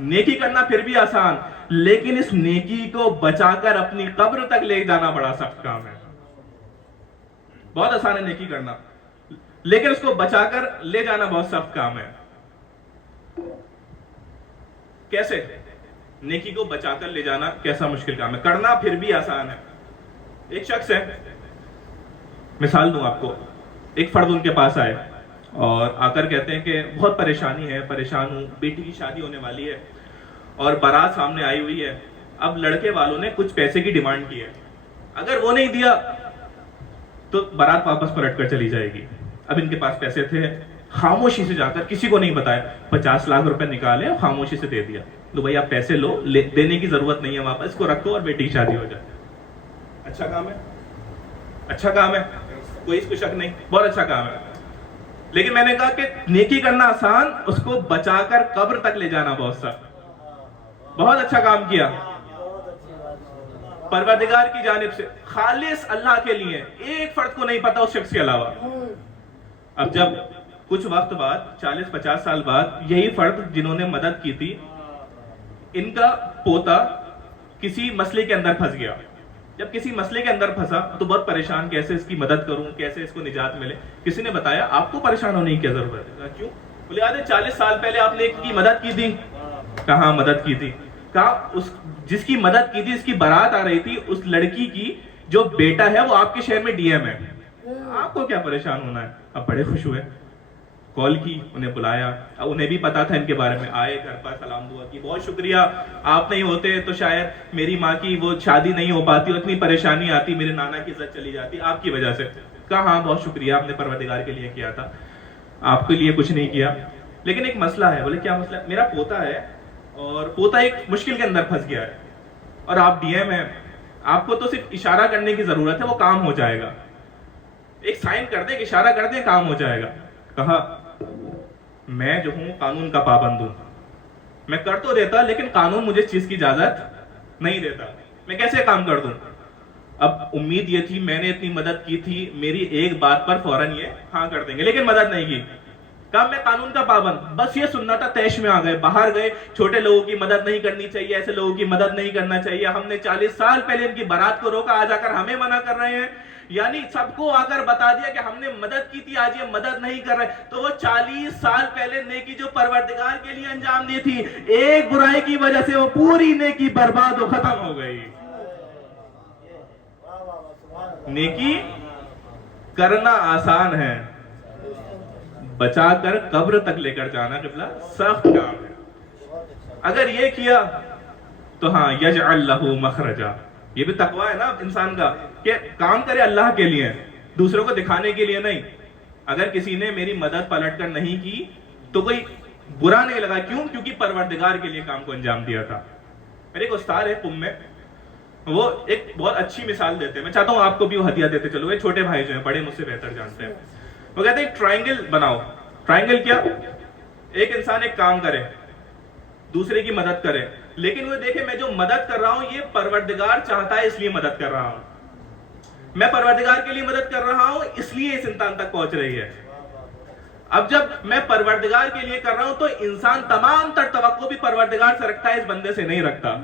نیکی کرنا پھر بھی آسان، لیکن اس نیکی کو بچا کر اپنی قبر تک لے جانا بڑا سخت کام ہے. بہت آسان ہے نیکی کرنا، لیکن اس کو بچا کر لے جانا بہت سخت کام ہے. کیسے؟ نیکی کو بچا کر لے جانا کیسا مشکل کام ہے؟ کرنا پھر بھی آسان ہے. ایک شخص ہے، مثال دوں آپ کو. ایک فرد ان کے پاس آئے اور آ کر کہتے ہیں کہ بہت پریشانی ہے، پریشان ہوں، بیٹی کی شادی ہونے والی ہے اور بارات سامنے آئی ہوئی ہے. اب لڑکے والوں نے کچھ پیسے کی ڈیمانڈ کی ہے، اگر وہ نہیں دیا تو بارات واپس پلٹ کر چلی جائے گی. اب ان کے پاس پیسے تھے، خاموشی سے جا کر کسی کو نہیں بتایا 50 لاکھ روپے نکالے اور خاموشی سے دے دیا. لو بھائی آپ پیسے لو، دینے کی ضرورت نہیں ہے واپس، اس کو رکھو اور بیٹی کی شادی ہو جائے. اچھا کام ہے، اچھا کام ہے، کوئی اس کو شک نہیں، بہت اچھا کام ہے. لیکن میں نے کہا کہ نیکی کرنا آسان، اس کو بچا کر قبر تک لے جانا بہت سخت. بہت اچھا کام کیا پروردگار کی جانب سے، خالص اللہ کے لیے، ایک فرد کو نہیں پتا اس شخص کے علاوہ. اب جب کچھ وقت بعد 40-50 سال بعد یہی فرد جنہوں نے مدد کی تھی، ان کا پوتا کسی مسئلے کے اندر پھنس گیا. جب کسی مسئلے کے اندر پھنسا تو بہت پریشان، کیسے اس کی مدد کروں، کیسے اس کو نجات ملے. کسی نے بتایا آپ کو پریشان ہونے کی کیا ضرورت ہے. کیوں؟ بولے یاد ہے 40 سال پہلے آپ نے ایک کی مدد کی تھی. کہاں مدد کی تھی؟ کہا جس کی مدد کی تھی، اس کی بارات آ رہی تھی، اس لڑکی کی جو بیٹا ہے وہ آپ کے شہر میں ڈی ایم ہے. آپ کو کیا پریشان ہونا ہے. اب بڑے خوش ہوئے، کال کی، انہیں بلایا. انہیں بھی پتا تھا ان کے بارے میں، آئے گھر پر سلام دعا کی، بہت شکریہ، آپ نہیں ہوتے تو شاید میری ماں کی وہ شادی نہیں ہو پاتی اور اتنی پریشانی آتی، میرے نانا کی عزت چلی جاتی آپ کی وجہ سے. کہا ہاں بہت شکریہ، آپ نے پروردگار کے لیے کیا تھا، آپ کے لیے کچھ نہیں کیا. لیکن ایک مسئلہ ہے. بولے کیا مسئلہ ہے؟ میرا پوتا ہے اور پوتا ایک مشکل کے اندر پھنس گیا ہے اور آپ ڈی ایم ہیں، آپ کو تو صرف اشارہ کرنے کی ضرورت ہے، وہ کام ہو جائے گا. ایک سائن کر دیں، اشارہ کر دیں، کام ہو جائے گا. کہا میں جو ہوں قانون کا پابند ہوں، میں کر تو دیتا لیکن قانون مجھے اس چیز کی اجازت نہیں دیتا، میں کیسے کام کر دوں. اب امید یہ تھی، میں نے اتنی مدد کی تھی، میری ایک بات پر فوراً یہ ہاں کر دیں گے، لیکن مدد نہیں کی. کہا میں قانون کا پابند، بس یہ سننا تھا، طیش میں آ گئے، باہر گئے. چھوٹے لوگوں کی مدد نہیں کرنی چاہیے، ایسے لوگوں کی مدد نہیں کرنا چاہیے، ہم نے 40 سال پہلے ان کی بارات کو روکا، آج آ کر ہمیں منع کر رہے ہیں. یعنی سب کو آ کر بتا دیا کہ ہم نے مدد کی تھی، آج یہ مدد نہیں کر رہے. تو وہ 40 سال پہلے نیکی جو پروردگار کے لیے انجام دی تھی، ایک برائی کی وجہ سے وہ پوری نیکی برباد و ختم ہو گئی. نیکی کرنا آسان ہے، بچا کر قبر تک لے کر جانا قبلہ سخت کام ہے. اگر یہ کیا تو ہاں یجعل لہ مخرجا. یہ بھی تقویٰ ہے نا انسان کا کہ کام کرے اللہ کے لیے، دوسروں کو دکھانے کے لیے نہیں. اگر کسی نے میری مدد پلٹ کر نہیں کی تو کوئی برا نہیں لگا. کیوں؟ کیونکہ پروردگار کے لیے کام کو انجام دیا تھا. میرے ایک استاد ہے پم میں، وہ ایک بہت اچھی مثال دیتے ہیں، میں چاہتا ہوں آپ کو بھی وہ ہدیہ دیتے چلو. یہ چھوٹے بھائی جو ہیں بڑے مجھ سے بہتر جانتے ہیں. وہ کہتے ہیں ٹرائنگل بناؤ. ٹرائنگل کیا؟ ایک انسان ایک کام کرے، دوسرے کی مدد کرے، لیکن وہ دیکھے میں جو مدد کر رہا ہوں یہ پروردگار چاہتا ہے اس لیے مدد کر رہا ہوں، میں پروردگار کے لیے مدد کر رہا ہوں اس لیے اس انسان تک پہنچ رہی ہے. اب جب میں پروردگار کے لیے کر رہا ہوں تو انسان تمام تر توقع بھی پروردگار سے رکھتا ہے، اس بندے سے نہیں رکھتا.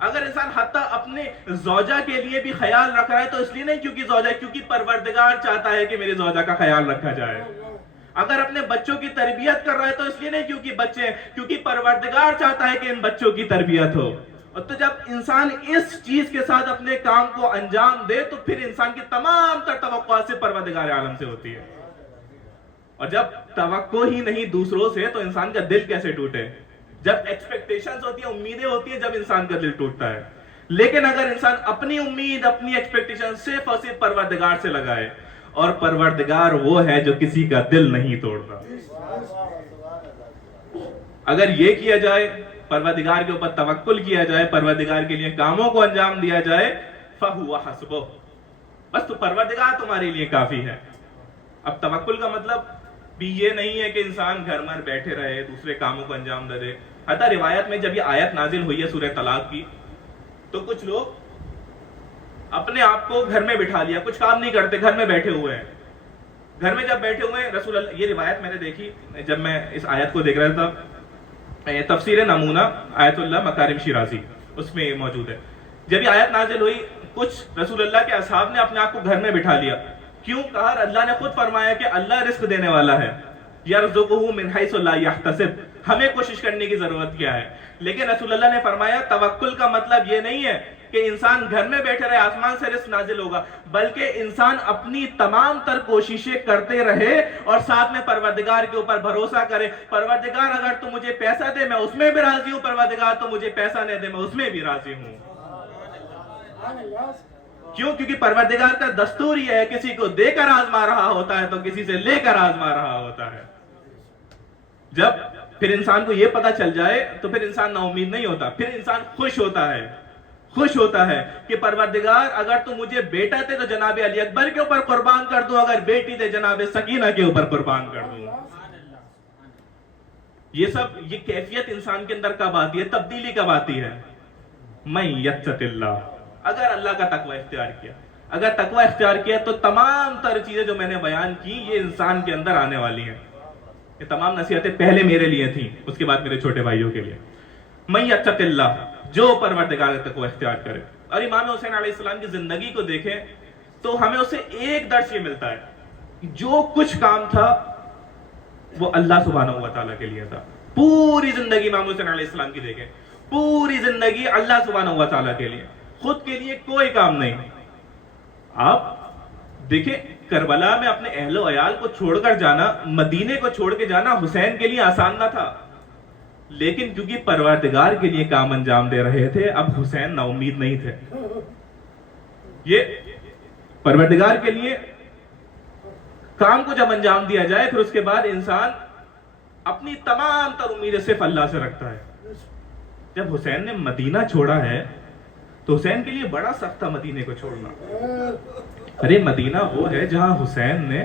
اگر انسان حتیٰ اپنے زوجہ کے لیے بھی خیال رکھ رہا ہے تو اس لیے نہیں کیونکہ زوجہ، کیونکہ پروردگار چاہتا ہے کہ میرے زوجہ کا خیال رکھا جائے. اگر اپنے بچوں کی تربیت کر رہا ہے تو اس لیے نہیں کیونکہ بچے ہیں، کیونکہ پروردگار چاہتا ہے کہ ان بچوں کی تربیت ہو. اور تو جب انسان اس چیز کے ساتھ اپنے کام کو انجام دے تو پھر انسان کی تمام تر توقعات سے پروردگار عالم سے ہوتی ہے. اور جب توقع ہی نہیں دوسروں سے تو انسان کا دل کیسے ٹوٹے. جب ایکسپیکٹیشنز ہوتی ہیں، امیدیں ہوتی ہیں، جب انسان کا دل ٹوٹتا ہے. لیکن اگر انسان اپنی امید، اپنی ایکسپیکٹیشن صرف اور صرف پروردگار سے لگائے، اور پروردگار وہ ہے جو کسی کا دل نہیں توڑتا. اگر یہ کیا جائے، پروردگار کے اوپر توکل کیا جائے، پروردگار کے لیے کاموں کو انجام دیا جائے، فَهُوَ حَسْبُهُ، بس تو پروردگار تمہارے لیے کافی ہے۔ اب توکل کا مطلب بھی یہ نہیں ہے کہ انسان گھر میں بیٹھے رہے، دوسرے کاموں کو انجام دے دے۔ حتی روایت میں جب یہ آیت نازل ہوئی ہے سورہ طلاق کی، تو کچھ لوگ اپنے آپ کو گھر میں بٹھا لیا، کچھ کام نہیں کرتے، گھر میں بیٹھے ہوئے ہیں۔ گھر میں جب بیٹھے ہوئے ہیں، رسول اللہ، یہ روایت میں نے دیکھی جب میں اس آیت کو دیکھ رہا تھا، تفسیر نمونہ آیت اللہ مکارم شیرازی، اس میں یہ موجود ہے۔ جب یہ آیت نازل ہوئی، کچھ رسول اللہ کے اصحاب نے اپنے آپ کو گھر میں بٹھا لیا۔ کیوں؟ کہا اللہ نے خود فرمایا کہ اللہ رزق دینے والا ہے، یرزقہ من حیث لا یحتسب، ہمیں کوشش کرنے کی ضرورت کیا ہے؟ لیکن رسول اللہ نے فرمایا توکل کا مطلب یہ نہیں ہے کہ انسان گھر میں بیٹھے رہے آسمان سے رزق نازل ہوگا، بلکہ انسان اپنی تمام تر کوششیں کرتے رہے اور ساتھ میں پروردگار کے اوپر بھروسہ کرے۔ پروردگار اگر تو مجھے پیسہ دے میں اس میں بھی راضی ہوں، پروردگار تو مجھے پیسہ نہیں دے میں اس میں بھی راضی ہوں۔ کیوں؟ کیونکہ پروردگار کا دستور یہ ہے، کسی کو دے کر آزما رہا ہوتا ہے تو کسی سے لے کر آزما رہا ہوتا ہے۔ جب پھر انسان کو یہ پتا چل جائے تو پھر انسان نا امید نہیں ہوتا، پھر انسان خوش ہوتا ہے کہ پروردگار اگر تو مجھے بیٹا دے تو جناب علی اکبر کے اوپر قربان کر دوں، اگر بیٹی دے جناب سکینہ کے اوپر قربان کر دوں۔ یہ کیفیت انسان کے اندر کب آتی ہے، تبدیلی کب آتی ہے؟ من یتق اللہ، اگر اللہ کا تقوی اختیار کیا تو تمام تر چیزیں جو میں نے بیان کی یہ انسان کے اندر آنے والی ہیں۔ یہ تمام نصیحتیں پہلے میرے لیے تھیں، اس کے بعد میرے چھوٹے بھائیوں کے لیے۔ من یتق اللہ، جو پروردگار کا تقوی اختیار کرے۔ اور امام حسین علیہ السلام کی زندگی کو دیکھیں تو ہمیں اسے ایک درس یہ ملتا ہے، جو کچھ کام تھا وہ اللہ سبحانہ و تعالیٰ کے لیے تھا۔ پوری زندگی امام حسین علیہ السلام کی دیکھیں، پوری زندگی اللہ سبحانہ و تعالیٰ کے لیے، خود کے لیے کوئی کام نہیں۔ آپ دیکھیں کربلا میں اپنے اہل و عیال کو چھوڑ کر جانا، مدینے کو چھوڑ کے جانا حسین کے لیے آسان نہ تھا، لیکن کیونکہ پروردگار کے لیے کام انجام دے رہے تھے، اب حسین نا امید نہیں تھے۔ یہ پروردگار کے لیے کام کو جب انجام دیا جائے پھر اس کے بعد انسان اپنی تمام تر امیدیں صرف اللہ سے رکھتا ہے۔ جب حسین نے مدینہ چھوڑا ہے تو حسین کے لیے بڑا سخت تھا مدینے کو چھوڑنا۔ ارے مدینہ وہ ہے جہاں حسین نے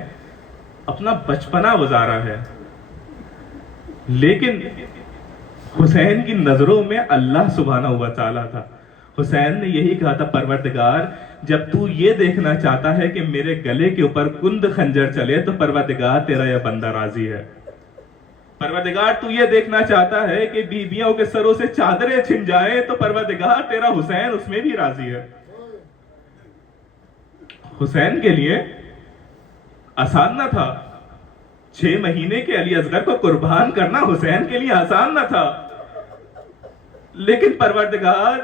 اپنا بچپنا گزارا ہے، لیکن حسین کی نظروں میں اللہ سبحانہ و تعالیٰ تھا۔ حسین نے یہی کہا تھا، پروردگار جب تو یہ دیکھنا چاہتا ہے کہ میرے گلے کے اوپر کند خنجر چلے تو پروردگار تیرا یہ بندہ راضی ہے۔ پروردگار تو یہ دیکھنا چاہتا ہے کہ بیویوں کے سروں سے چادریں چھن جائیں تو پروردگار تیرا حسین اس میں بھی راضی ہے۔ حسین کے لیے آسان نہ تھا، 6 مہینے کے علی اصغر کو قربان کرنا حسین کے لیے آسان نہ تھا، لیکن پروردگار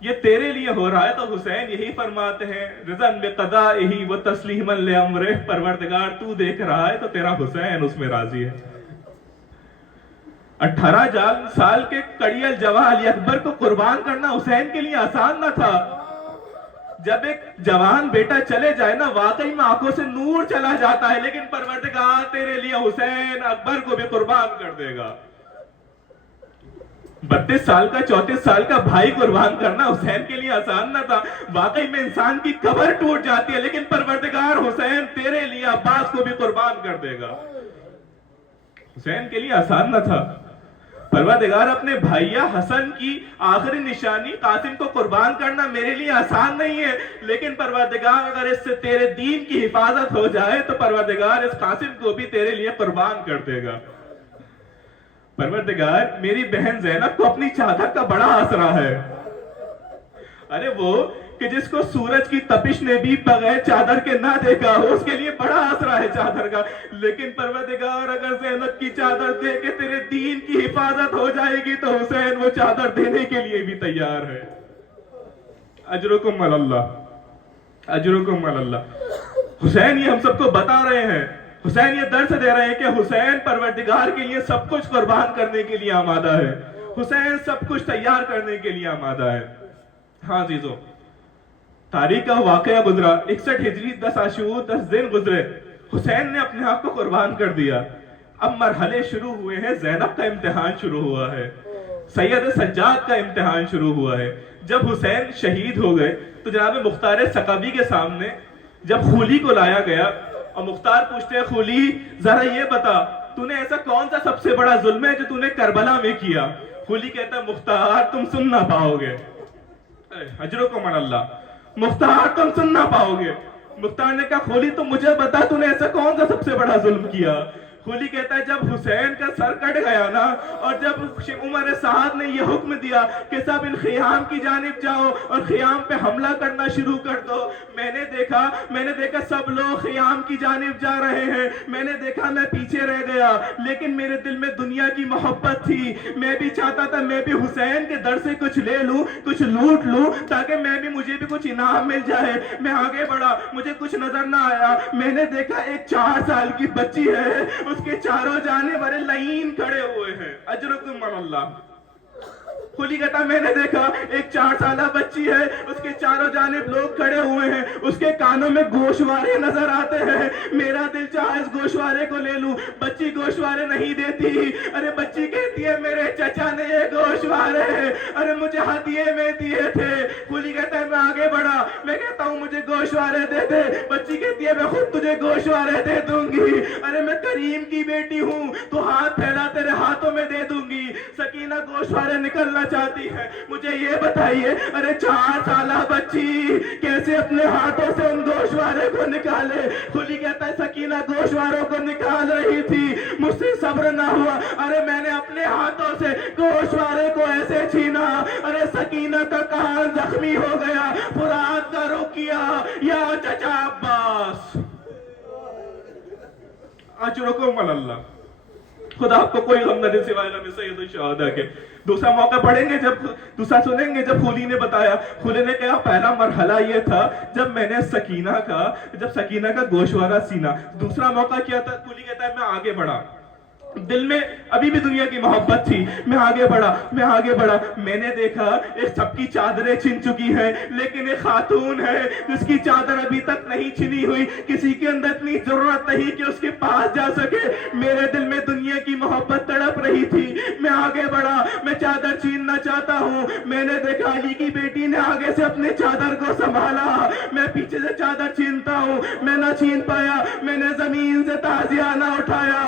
یہ تیرے لیے ہو رہا ہے تو حسین یہی فرماتے ہیں، رضا بقضائہ و تسلیما لامرہ، پروردگار تو دیکھ رہا ہے تو تیرا حسین اس میں راضی ہے۔ 18 سال کے کڑیل جوان علی اکبر کو قربان کرنا حسین کے لیے آسان نہ تھا۔ جب ایک جوان بیٹا چلے جائے نا واقعی میں آنکھوں سے نور چلا جاتا ہے، لیکن پروردگار تیرے لیے حسین اکبر کو بھی قربان کر دے گا۔ 32 سال کا 34 سال کا بھائی قربان کرنا حسین کے لیے آسان نہ تھا، واقعی میں انسان کی قبر ٹوٹ جاتی ہے، لیکن پروردگار حسین تیرے لیے عباس کو بھی قربان کر دے گا۔ حسین کے لیے آسان نہ تھا، پروردگار اپنے بھائیا حسن کی آخری نشانی قاسم کو قربان کرنا میرے لیے آسان نہیں ہے، لیکن پروردگار اگر اس سے تیرے دین کی حفاظت ہو جائے تو پروردگار اس قاسم کو بھی تیرے لیے قربان کر دے گا۔ پروردگار میری بہن زینب کو اپنی چادر کا بڑا آسرا ہے۔ ارے وہ کہ جس کو سورج کی تپش نے بھی بغیر چادر کے نہ دیکھا ہو، اس کے لیے بڑا آسرا ہے چادر کا، لیکن پروردگار اگر زینب کی چادر دے کے تیرے دین کی حفاظت ہو جائے گی تو حسین وہ چادر دینے کے لیے بھی تیار ہے۔ اجرکم علی اللہ، اجرکم علی اللہ۔ حسین یہ ہم سب کو بتا رہے ہیں، حسین یہ درس دے رہے ہیں کہ حسین پروردگار کے لیے سب کچھ قربان کرنے کے لیے آمادہ ہے، حسین سب کچھ تیار کرنے کے لیے آمادہ ہے۔ ہاں عزیزو، تاریخ کا واقعہ گزرا، 61 ہجری 10 عاشور 10 دن گزرے، حسین نے اپنے آپ کو قربان کر دیا۔ اب مرحلے شروع ہوئے ہیں، زینب کا امتحان شروع ہوا ہے، سید سجاد کا امتحان شروع ہوا ہے. جب حسین شہید ہو گئے تو جناب مختار ثقفی کے سامنے جب خولی کو لایا گیا اور مختار پوچھتے ہیں خولی ذرا یہ بتا تو نے ایسا کون سا سب سے بڑا ظلم ہے جو تو نے کربلا میں کیا؟ خولی کہتا ہے مختار تم سن نہ پاؤ گے، اجرکم علی اللہ، مختار تم سن نہ پاؤ گے. مختار نے کہا خولی تم مجھے بتا تو نے ایسا کون سا سب سے بڑا ظلم کیا؟ خولی کہتا ہے جب حسین کا سر کٹ گیا نا اور جب عمر سعد نے یہ حکم دیا کہ سب ان خیام کی جانب جاؤ اور خیام پہ حملہ کرنا شروع کر دو، میں نے دیکھا سب لوگ خیام کی جانب جا رہے ہیں، میں نے دیکھا میں پیچھے رہ گیا، لیکن میرے دل میں دنیا کی محبت تھی، میں بھی چاہتا تھا میں بھی حسین کے در سے کچھ لے لوں، کچھ لوٹ لوں تاکہ مجھے بھی کچھ انعام مل جائے. میں آگے بڑھا، مجھے کچھ نظر نہ آیا، میں نے دیکھا ایک 4 سال کی بچی ہے، اس کے چاروں جانب بڑے لائن کھڑے ہوئے ہیں، اجرکم علی اللہ. خولی کہتا میں نے دیکھا ایک 4 سالہ بچی ہے، اس کے چاروں جانب لوگ کھڑے ہوئے ہیں، اس کے کانوں میں گوشوارے نظر آتے ہیں، میرا دل چاہا اس گوشوارے کو لے لوں، بچی گوشوارے نہیں دیتی. ارے بچی کہتی ہے میرے چچا نے یہ گوشوارے ارے مجھے ہدیے میں دیے تھے. خولی کہتا ہے میں آگے بڑھا، میں کہتا ہوں مجھے گوشوارے دے دے. بچی کہتی ہے میں خود تجھے گوشوارے دے دوں گی. ارے میں کریم کی بیٹی ہوں، تو ہاتھ پھیلا تیرے ہاتھوں میں دے دوں گی. سکینہ گوشوارے نکلنا چاہتی ہے، مجھے یہ بتائیے ارے 4 سالہ بچی کیسے اپنے ہاتھوں سے ان گوشوارے کو نکالے؟ خولی کہتا ہے سکینہ گوشواروں کو نکال رہی تھی، مجھ سے صبر نہ ہوا، ارے میں نے اپنے ہاتھوں سے گوشوارے کو ایسے چھینا، ارے سکینہ کا کان زخمی ہو گیا. فرات کا رخ کیا، یا چچا عباس. اجرکم علی اللہ. خدا آپ کو کوئی غم نہ دے سوائے نبی سید الشہداء کے. دوسرا موقع پڑھیں گے دوسرا سنیں گے جب خولی نے بتایا. خولی نے کہا پہلا مرحلہ یہ تھا جب میں نے سکینہ کا گوشوارہ سینا. دوسرا موقع کیا تھا؟ خولی کہتا ہے میں آگے بڑھا، دل میں ابھی بھی دنیا کی محبت تھی، میں آگے بڑھا. میں نے دیکھا ایک سب کی چادریں چھن چکی ہیں، لیکن ایک خاتون ہے جس کی چادر ابھی تک نہیں چھنی ہوئی. کسی کے اندر اتنی ضرورت نہیں کہ اس کے پاس جا سکے. میرے دل میں دنیا کی محبت تڑپ رہی تھی. میں آگے بڑھا، میں چادر چھیننا چاہتا ہوں. میں نے دیکھا علی کی بیٹی نے آگے سے اپنے چادر کو سنبھالا، میں پیچھے سے چادر چھینتا ہوں، میں نہ چھین پایا. میں نے زمین سے تازیانہ اٹھایا،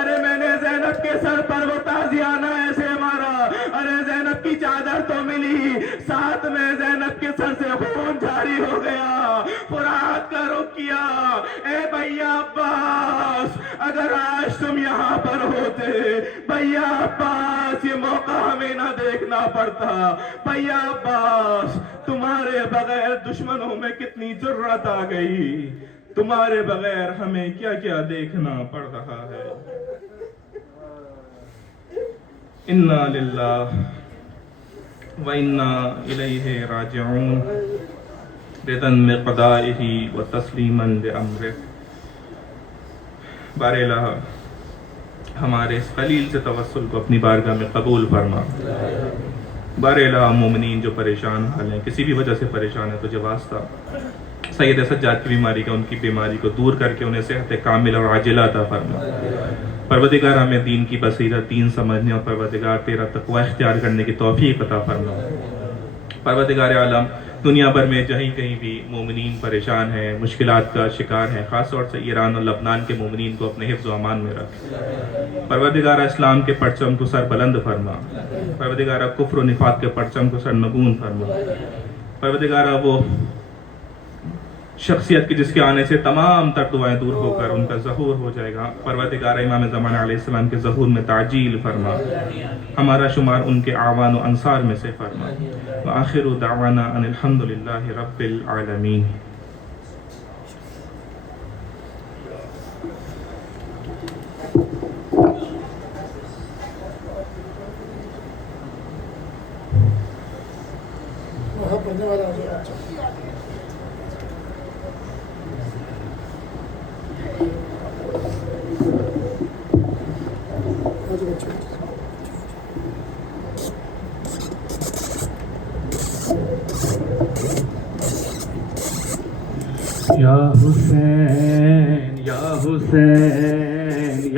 ارے میں نے زینب کے سر پر وہ تازیانہ ایسے مارا، ارے زینب کی چادر تو ملی، ساتھ میں زینب کے سر سے خون جاری ہو گیا. فرات کا رخ کیا، اے بھیا عباس اگر آج تم یہاں پر ہوتے، بھیا عباس یہ موقع ہمیں نہ دیکھنا پڑتا. بھیا عباس تمہارے بغیر دشمنوں میں کتنی ضرورت آ گئی، تمہارے بغیر ہمیں کیا کیا دیکھنا پڑ رہا ہے. انا للہ و انا الیہ راجعون رضا بقضائہ و تسلیما بامرہ. بار الہ ہمارے اس خلیل سے توسل کو اپنی بارگاہ میں قبول فرما. بار الہ مومنین جو پریشان حال ہیں، کسی بھی وجہ سے پریشان ہے، تجھے واسطہ سید سجاد کی بیماری کا، ان کی بیماری کو دور کر کے انہیں صحت کامل اور عاجلہ عطا فرما. پروردگار ہمیں دین کی بصیرت، دین سمجھنے اور پروردگار تیرا تقوی اختیار کرنے کی توفیق عطا فرما. پروردگار عالم دنیا بھر میں جہیں کہیں بھی مومنین پریشان ہیں، مشکلات کا شکار ہیں، خاص طور سے ایران اور لبنان کے مومنین کو اپنے حفظ و امان میں رکھ. پروردگار اسلام کے پرچم کو سر بلند فرما. پروردگار کفر و نفاق کے پرچم کو سر نگون فرما. پروردگار وہ شخصیت کی جس کے آنے سے تمام تر دعائیں دور ہو کر ان کا ظہور ہو جائے گا. پروردگار امام زمانہ علیہ السلام کے ظہور میں تعجیل فرما. ہمارا شمار ان کے اعوان و انصار میں سے فرما. وآخر دعوانا ان الحمدللہ رب العالمین. یا حسین یا حسین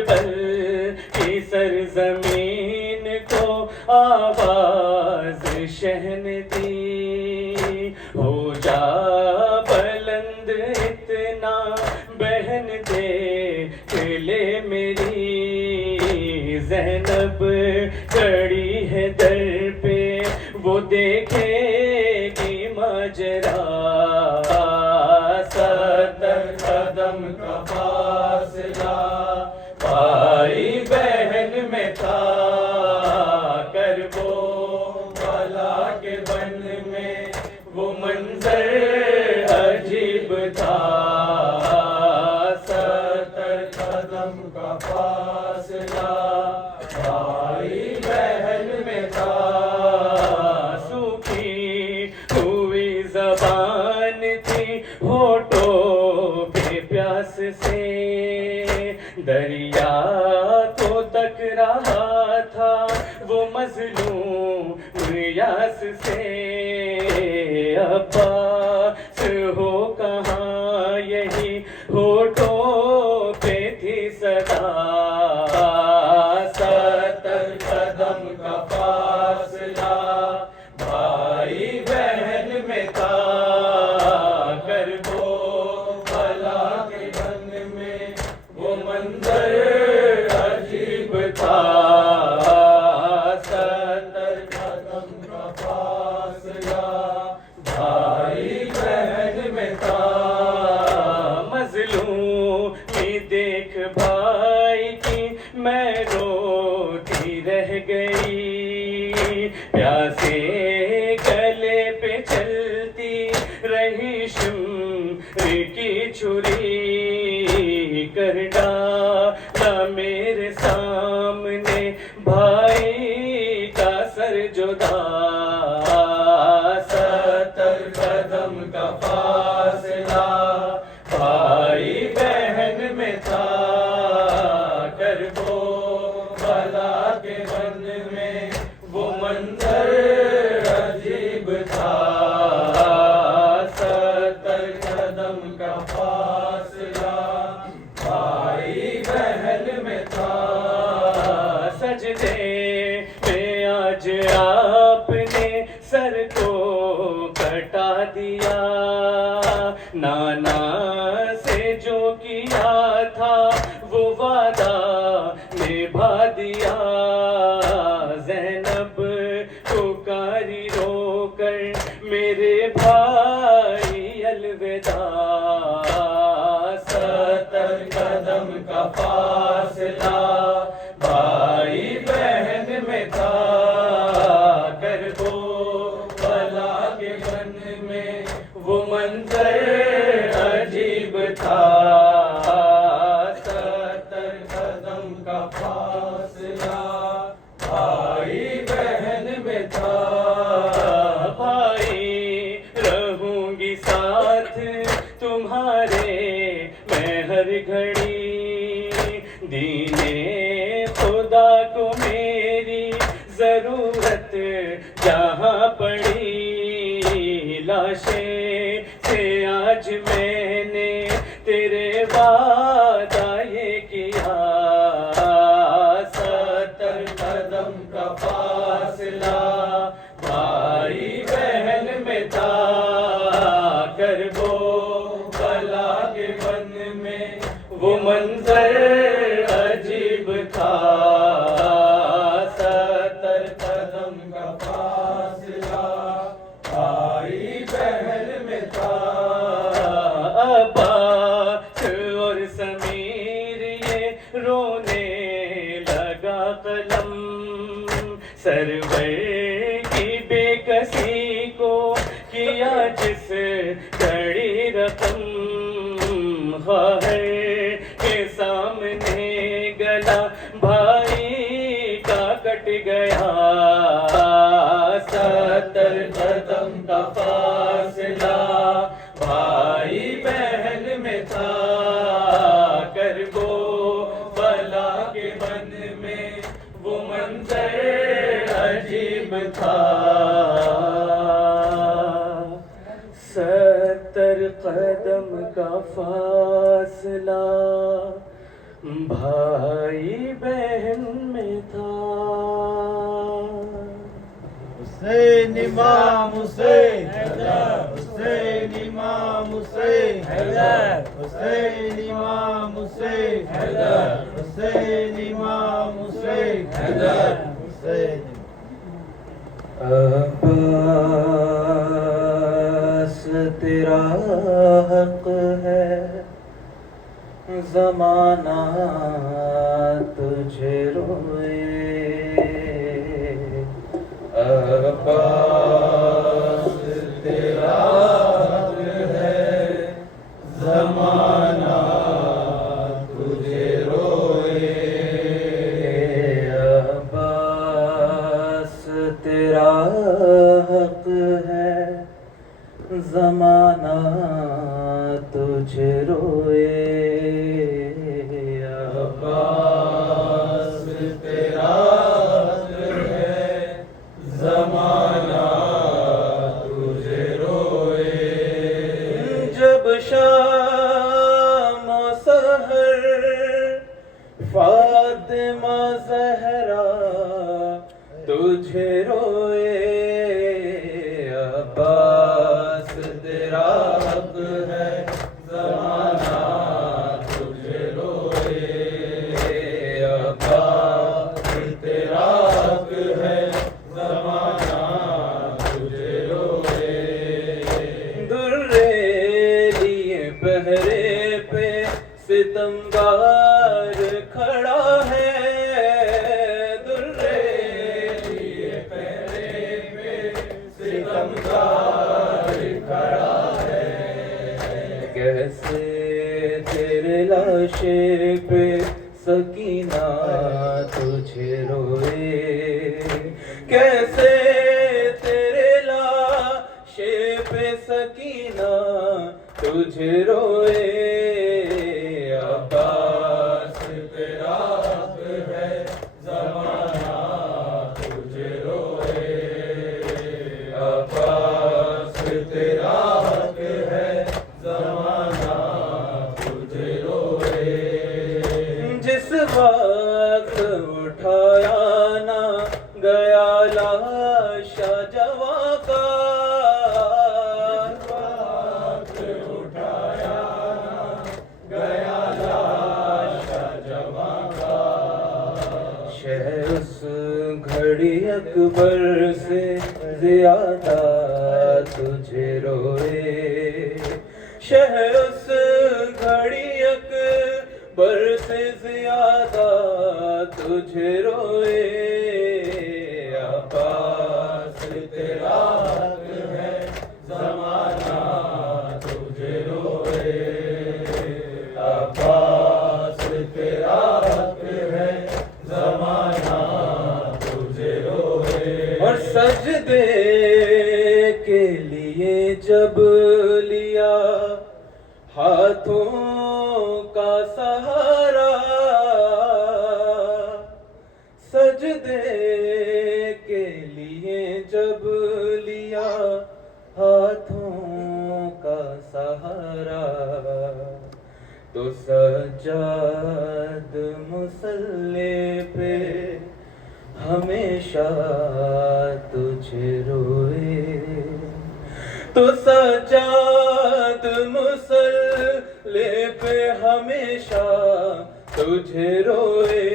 کربل کی سرزمین کو آواز شہن دی، ہو جا بلند اتنا بہن دیکھ لے میری، زینب کھڑی ہے در پہ وہ دیکھے گی ماجرا، 70 قدم کا فاصلہ بھائی بہن میں تھا، کربو بالا کے بن میں وہ منظر عجیب تھا، 70 قدم کا فاصلہ بھائی بہن میں تھا، سوکھی ہوئی زبان تھی ہونٹوں پہ پیاس سے، دریا کو تک رہا تھا وہ مظلوم یاس سے، عباس ہو کہاں یہی ہونٹوں پہ تھی صدا، 70 قدم کا فاصلہ بھائی بہن میں تھا، کربو بالا کے بن میں وہ منظر عجیب تھا، 70 قدم کا فاصلہ بھائی بہن میں تھا، مظلومی دیکھ بھائی کی میں روتی رہ گئی، پیاسے گلے پہ چلتی رہی شمر کی چھری، کر ڈالا میرے سامنے بھائی کا سر جدا، 70 قدم کا فاصلہ بھائی بہن میں تھا، کربو بالا کے بن میں وہ منظر عجیب تھا، 70 قدم کا فاصلہ بھائی بہن میں تھا، سجدے میں آج آپ نے سر کو کٹا دیا، نانا سے جو کیا تھا وہ وعدہ نبھا دیا، زینب پکاری رو کر میرے بھائی الوداع، 70 قدم کا فاصلہ بھائی بہن میں تھا، کربو بالا کے بن میں وہ منظر عجیب تھا، 70 قدم کا فاصلہ بھائی بہن میں تھا، بھائی رہوں گی ساتھ تمہارے میں ہر گھڑی، دینے خدا کو میری ضرورت جہاں پڑی، لاشیں سے آج میں نے تیرے وعدہ یہ کیا، 70 قدم کا فاصلہ بھائی بہن میں تھا، کربو بالا کے بن میں وہ منظر عجیب تھا، 70 قدم کا فاصلہ بھائی بہن میں تھا، عباس اور سمیر یہ رونے لگا قلم، سرور کی بے کسی کو کیا جس کڑی رقم، خواہر کے سامنے گلا بھائی کا کٹ گیا، 70 قدم کا فاصلہ بھائی بہن میں تھا، کربو بالا کے بن میں وہ منظر عجیب تھا، 70 قدم کا فاصلہ بھائی بہن میں تھا، حسین امام حسین حسین امام حسین حسین امام حسین حسین امام حسین حسین عباس تیرا حق ہے، زمانہ تجھے روئے، عباس تیرا حق ہے، زمانہ تجھے روئے، عباس تیرا حق ہے، زمانہ تجھے روئے، عباس تیرا حق ہے، زمانہ تجھے روئے، جب شام و سحر فاطمہ زہرا تجھے روئے، عباس تیرا حق ہے، زمانہ تجھے روئے، عباس تیرا حق ہے، زمانہ تجھے روئے، درے لیے پہرے پہ ستمگار کھڑا ہے، درے لیے پہرے پہ ستمگار کھڑا ہے، کیسے تیرے لاشے پہ سکینہ تجھے روئے، کیسے تیرے لاشے پہ سکینہ تجھے روئے، عباس تیرا حق ہے، زمانہ تجھے روئے، عباس تیرا حق ہے، زمانہ تجھے روئے، جس وقت اٹھایا نہ گیا لاش جواں کا، جس وقت اٹھایا نہ گیا لاش جواں کا، شہر اس گھڑی اکبر سے زیادہ تجھے روئے، شہر اس گھڑی اکبر سے زیادہ تجھے روئے، عباس تیرا حق ہے، زمانہ تجھے روئے، عباس تیرا حق ہے، زمانہ تجھے روئے، اور سجدے کے لیے جب لیا ہاتھوں کا سہارا، سجدے کے لیے جب لیا ہاتھوں کا سہارا، تو سجاد مصلی پہ ہمیشہ تجھے روئے، تو سجاد مصلی پہ ہمیشہ تجھے روئے،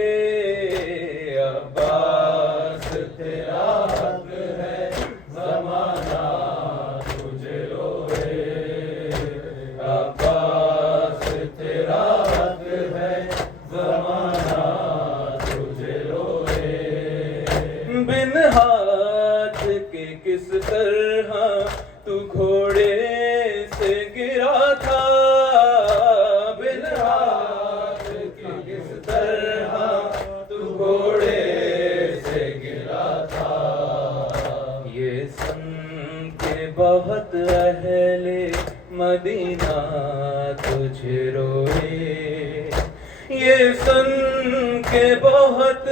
عباس تیرا حق ہے، زمانہ تجھے روئے، عباس تیرا حق ہے، زمانہ تجھے روئے، بن ہاتھ کے کس طرح تو گھوڑے سے گرا تھا، بن ہاتھ کے کس طرح تو گھوڑے سے گرا تھا، یہ سن کے بہت اہل مدینہ تجھے روئے، یہ سن کے بہت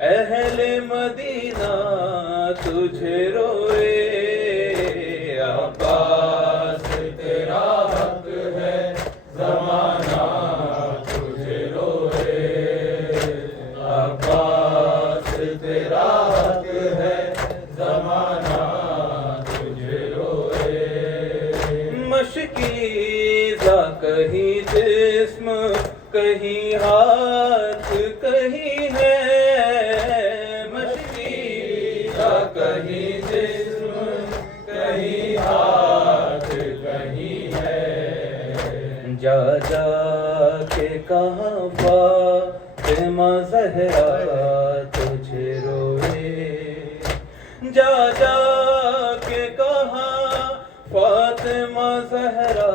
اہل مدینہ تجھے روئے، عباس تیرا حق ہے، زمانہ تجھے روئے، کہیں ہے مشکی کا کہیں جسم کہیں ہاتھ کہیں ہے جا جا کے کہاں فاطمہ زہرا تجھے روئے جا جا کے کہاں فاطمہ زہرا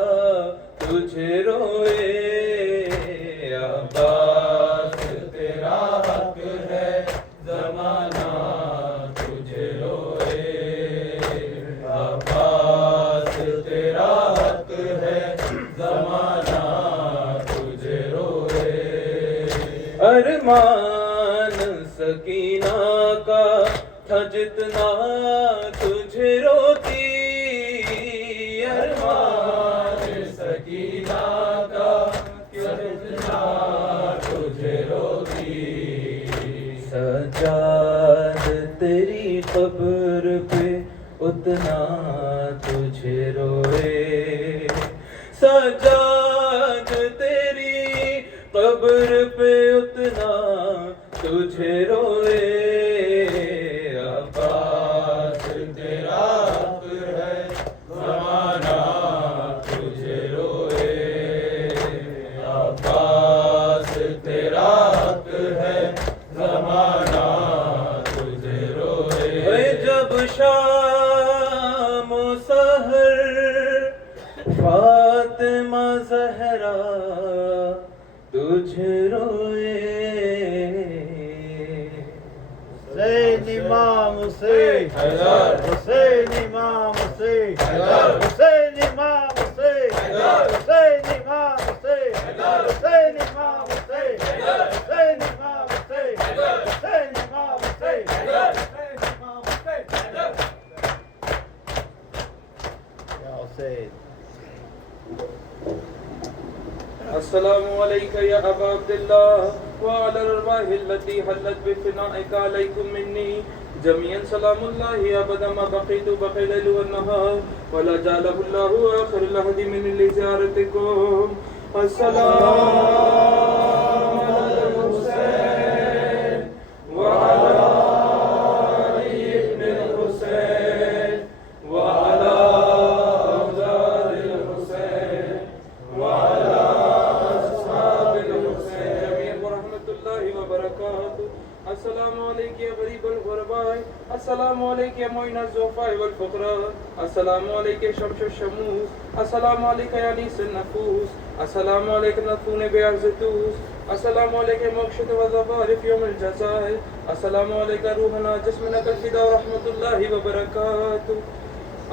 تجھے روئے عباس تیرا حق ہے زمانہ تجھے روئے عباس تیرا حق ہے زمانہ تجھے روئے ارمان سکینہ کا تھا جتنا تجھے روتی ارمان سکینہ کا جتنا تجھے روتی سجاد تیری قبر پہ اتنا تجھے روئے سجاد تیری قبر پہ اتنا تجھے روئے عباس تیرا حق ہے زمانہ تجھے روئے عباس تیرا حق ہے زمانہ تجھے روئے جب شام و سحر فاطمہ زہرا تجھے روئے حسین امام حسین حسین امام حسین حسین امام حسین حسین امام حسین حسین امام حسین حسین امام حسین حسین امام حسین یا حسین السلام علیکم یا ابا عبداللہ وعلی الارواح التي حلت بفنائك عليكم مني جميعا سلام الله ابدا ما بقيت بقي الليل والنهار ولا جعله الله اخر العهد من لزيارتكم السلام على الحسين وعلى علي بن الحسين وعلى أولاد الحسين وعلى السلام علیکم یا غریب الغرباء السلام علیکم یا معین الضعفاء والفقراء السلام علیکم شمس الشموس السلام علیکم یا انیس النفوس السلام علیکم نطفون بعرضتوس السلام علیکم موکشت وظفار فی یوم الجزائر السلام علیکم روحنا جسمنا کالفدا ورحمت اللہ وبرکاتہ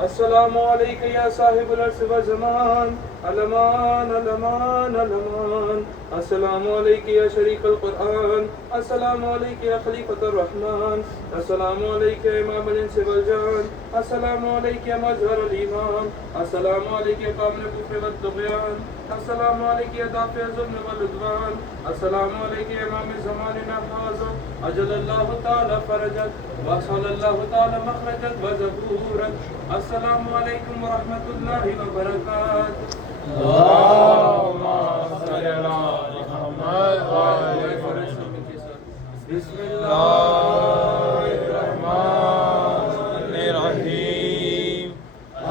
السلام علیکم یا صاحب العرش والزمان الامان الامان الامان السلام علیکم یا شریک القرآن السلام علیکم یا خلیفۃ الرحمن السلام علیکم امام الانس والجان السلام علیکم یا مظہر الایمان السلام علیکم یا کامل الکفر والطغیان السلام علیکم یا دافع الظلم والعدوان السلام علیکم یا امام زماننا هذا اجل اللہ تعالی فرجک واصل اللہ تعالی مخرجک وظہورک السلام علیکم ورحمۃ اللہ وبرکاتہ اللهم صل على محمد وعلى بسم اللہ الرحمن الرحیم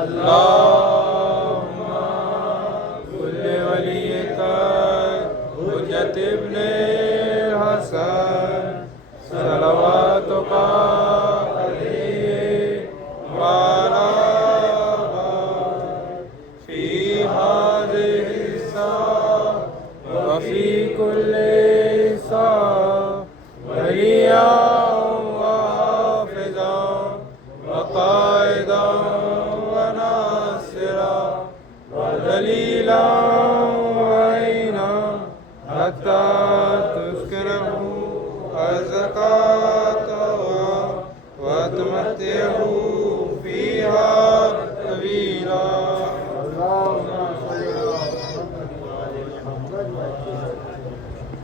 اللهم كل وليك حجة ابن الحسن صلواتك عليه وعلى في هذه الساعة وفي كل ساعة وليا وحافظا وقائدا وناصرا ودليلا وعينا حتى تسكنه الزكاة وتمتعه فيها